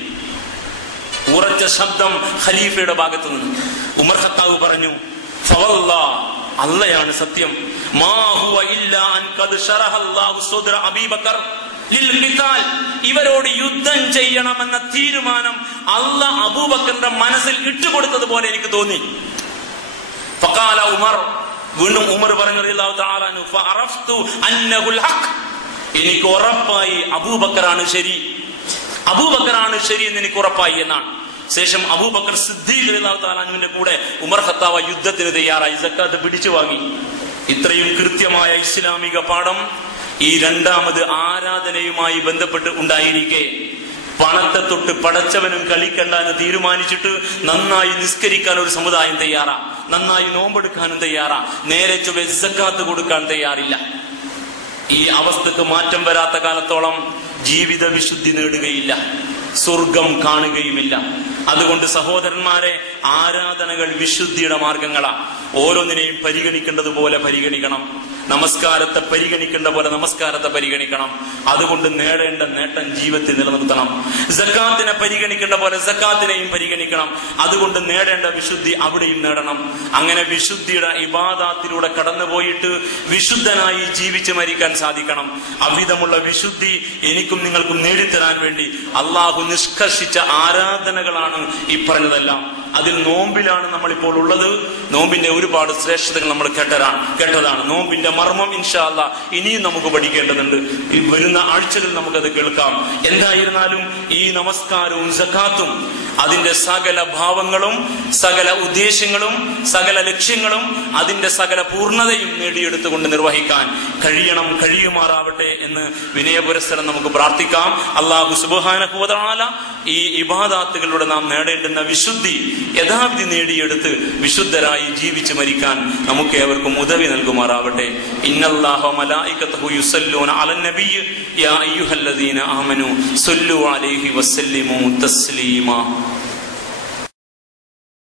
ഉറച്ച ശബ്ദം ഖലീഫയുടെ ഭാഗത്തു നിന്ന്. ഉമർ ഖത്താബ് പറഞ്ഞു, ഫവല്ലാഹ്, അള്ളയാണ് സത്യം, മാ ഹുവ ഇല്ലാ അൻ ഖദ് ശറഹല്ലാഹു സദ്റ അബീബക്കർ ലിൽ ഖിതാൽ, ഇവരോട് യുദ്ധം ചെയ്യണമെന്ന തീരുമാനം അല്ലാഹ് അബൂബക്കറിന്റെ മനസ്സിൽ ഇട്ടുകൊടുത്തതുപോലെ എനിക്ക് തോന്നി. ഫഖാല ഉമർ, വീണ്ടും ഉമർ പറഞ്ഞു റളിയല്ലാഹു തആല അൻഹു, ഫഅറഫ്തു അന്നഹുൽ ഹഖ്, എനിക്ക് ഉറപ്പായി അബൂബക്കറാണ് ശരി, അബൂബക്കറാണ് ശരി എന്ന് എനിക്ക് ഉറപ്പായി എന്നാണ്. ശേഷം അബൂബക്കർ സിദ്ദീഖ് റളിയല്ലാഹു തആല അൻഹുവിന്റെ കൂടെ ഉമർ ഖത്താബ് യുദ്ധത്തിന് തയ്യാറായി, സക്കാത്ത് പിടിച്ചു വാങ്ങി. ഇത്രയും കൃത്യമായ ഇസ്ലാമിക പാഠം ഈ 2ാമത് ആരാധനയുമായി ബന്ധപ്പെട്ട് ഉണ്ടായിരിക്കെ പണത്തെ തൊട്ട് പടച്ചവനും കളിക്കണ്ട എന്ന് തീരുമാനിച്ചിട്ട് നന്നായി നിസ്കരിക്കാൻ ഒരു സമുദായം തയ്യാറാ, നന്നായി നോമ്പെടുക്കാനും തയ്യാറാ, നേരെ ചൊവ്വേ സക്കാത്ത് കൊടുക്കാൻ തയ്യാറില്ല. ഈ അവസ്ഥക്ക് മാറ്റം വരാത്ത കാലത്തോളം ജീവിത വിശുദ്ധി നേടുകയില്ല, സ്വർഗം കാണുകയുമില്ല. അതുകൊണ്ട് സഹോദരന്മാരെ, ആരാധനകൾ വിശുദ്ധിയുടെ മാർഗങ്ങളാ. ഓരോന്നിനെയും പരിഗണിക്കേണ്ടതുപോലെ പരിഗണിക്കണം. നമസ്കാരത്തെ പരിഗണിക്കേണ്ട പോലെ നമസ്കാരത്തെ പരിഗണിക്കണം. അതുകൊണ്ട് നേടേണ്ട നേട്ടം ജീവിതത്തിൽ നിലനിർത്തണം. സക്കാത്തിനെ പരിഗണിക്കേണ്ട പോലെ സക്കാത്തിനെയും പരിഗണിക്കണം. അതുകൊണ്ട് നേടേണ്ട വിശുദ്ധി അവിടെയും നേടണം. അങ്ങനെ വിശുദ്ധിയുടെ ഇബാദത്തിലൂടെ കടന്നുപോയിട്ട് വിശുദ്ധനായി ജീവിച്ചു മരിക്കാൻ സാധിക്കണം. അവിധമുള്ള വിശുദ്ധി എനിക്കും നിങ്ങൾക്കും നേടിത്തരാൻ വേണ്ടി അള്ളാഹു നിഷ്കർഷിച്ച ആരാധനകളാണ് ഈ പറഞ്ഞതെല്ലാം. അതിൽ നോമ്പിലാണ് നമ്മളിപ്പോൾ ഉള്ളത്. നോമ്പിന്റെ ഒരുപാട് ശ്രേഷ്ഠതകൾ നമ്മൾ കേട്ടതാണ്. നോമ്പിന്റെ മർമ്മം ഇൻഷാ അല്ലാഹ് ഇനിയും നമുക്ക് പഠിക്കേണ്ടതുണ്ട്. ഈ വരുന്ന ആഴ്ചകളിൽ നമുക്കത് കേൾക്കാം. എന്തായിരുന്നാലും ഈ നമസ്കാരവും സക്കാത്തും അതിന്റെ സകല ഭാവങ്ങളും സകല ഉദ്ദേശങ്ങളും സകല ലക്ഷ്യങ്ങളും അതിന്റെ സകല പൂർണ്ണതയും നേടിയെടുത്തുകൊണ്ട് നിർവഹിക്കാൻ കഴിയുമാറാവട്ടെ എന്ന് വിനയപുരസ്സരം നമുക്ക് പ്രാർത്ഥിക്കാം. അല്ലാഹു സുബ്ഹാനഹു വ തആല ഈ ഇബാദത്തുകളിലൂടെ നാം നേടേണ്ടുന്ന വിശുദ്ധി യഥാവിധി നേടിയെടുത്ത് വിശുദ്ധരായി ജീവിച്ചു മരിക്കാൻ നമുക്ക് ഏവർക്കും ഉദവി നൽകുമാറാവട്ടെ. ഇന്നല്ലാഹ മലായികതഹു യുസല്ലൂന അലൻ നബിയ്യ് യാ അയ്യുഹല്ലദീന ആമനൂ സല്ലു അലൈഹി വസല്ലിമു തസ്ലീമാ.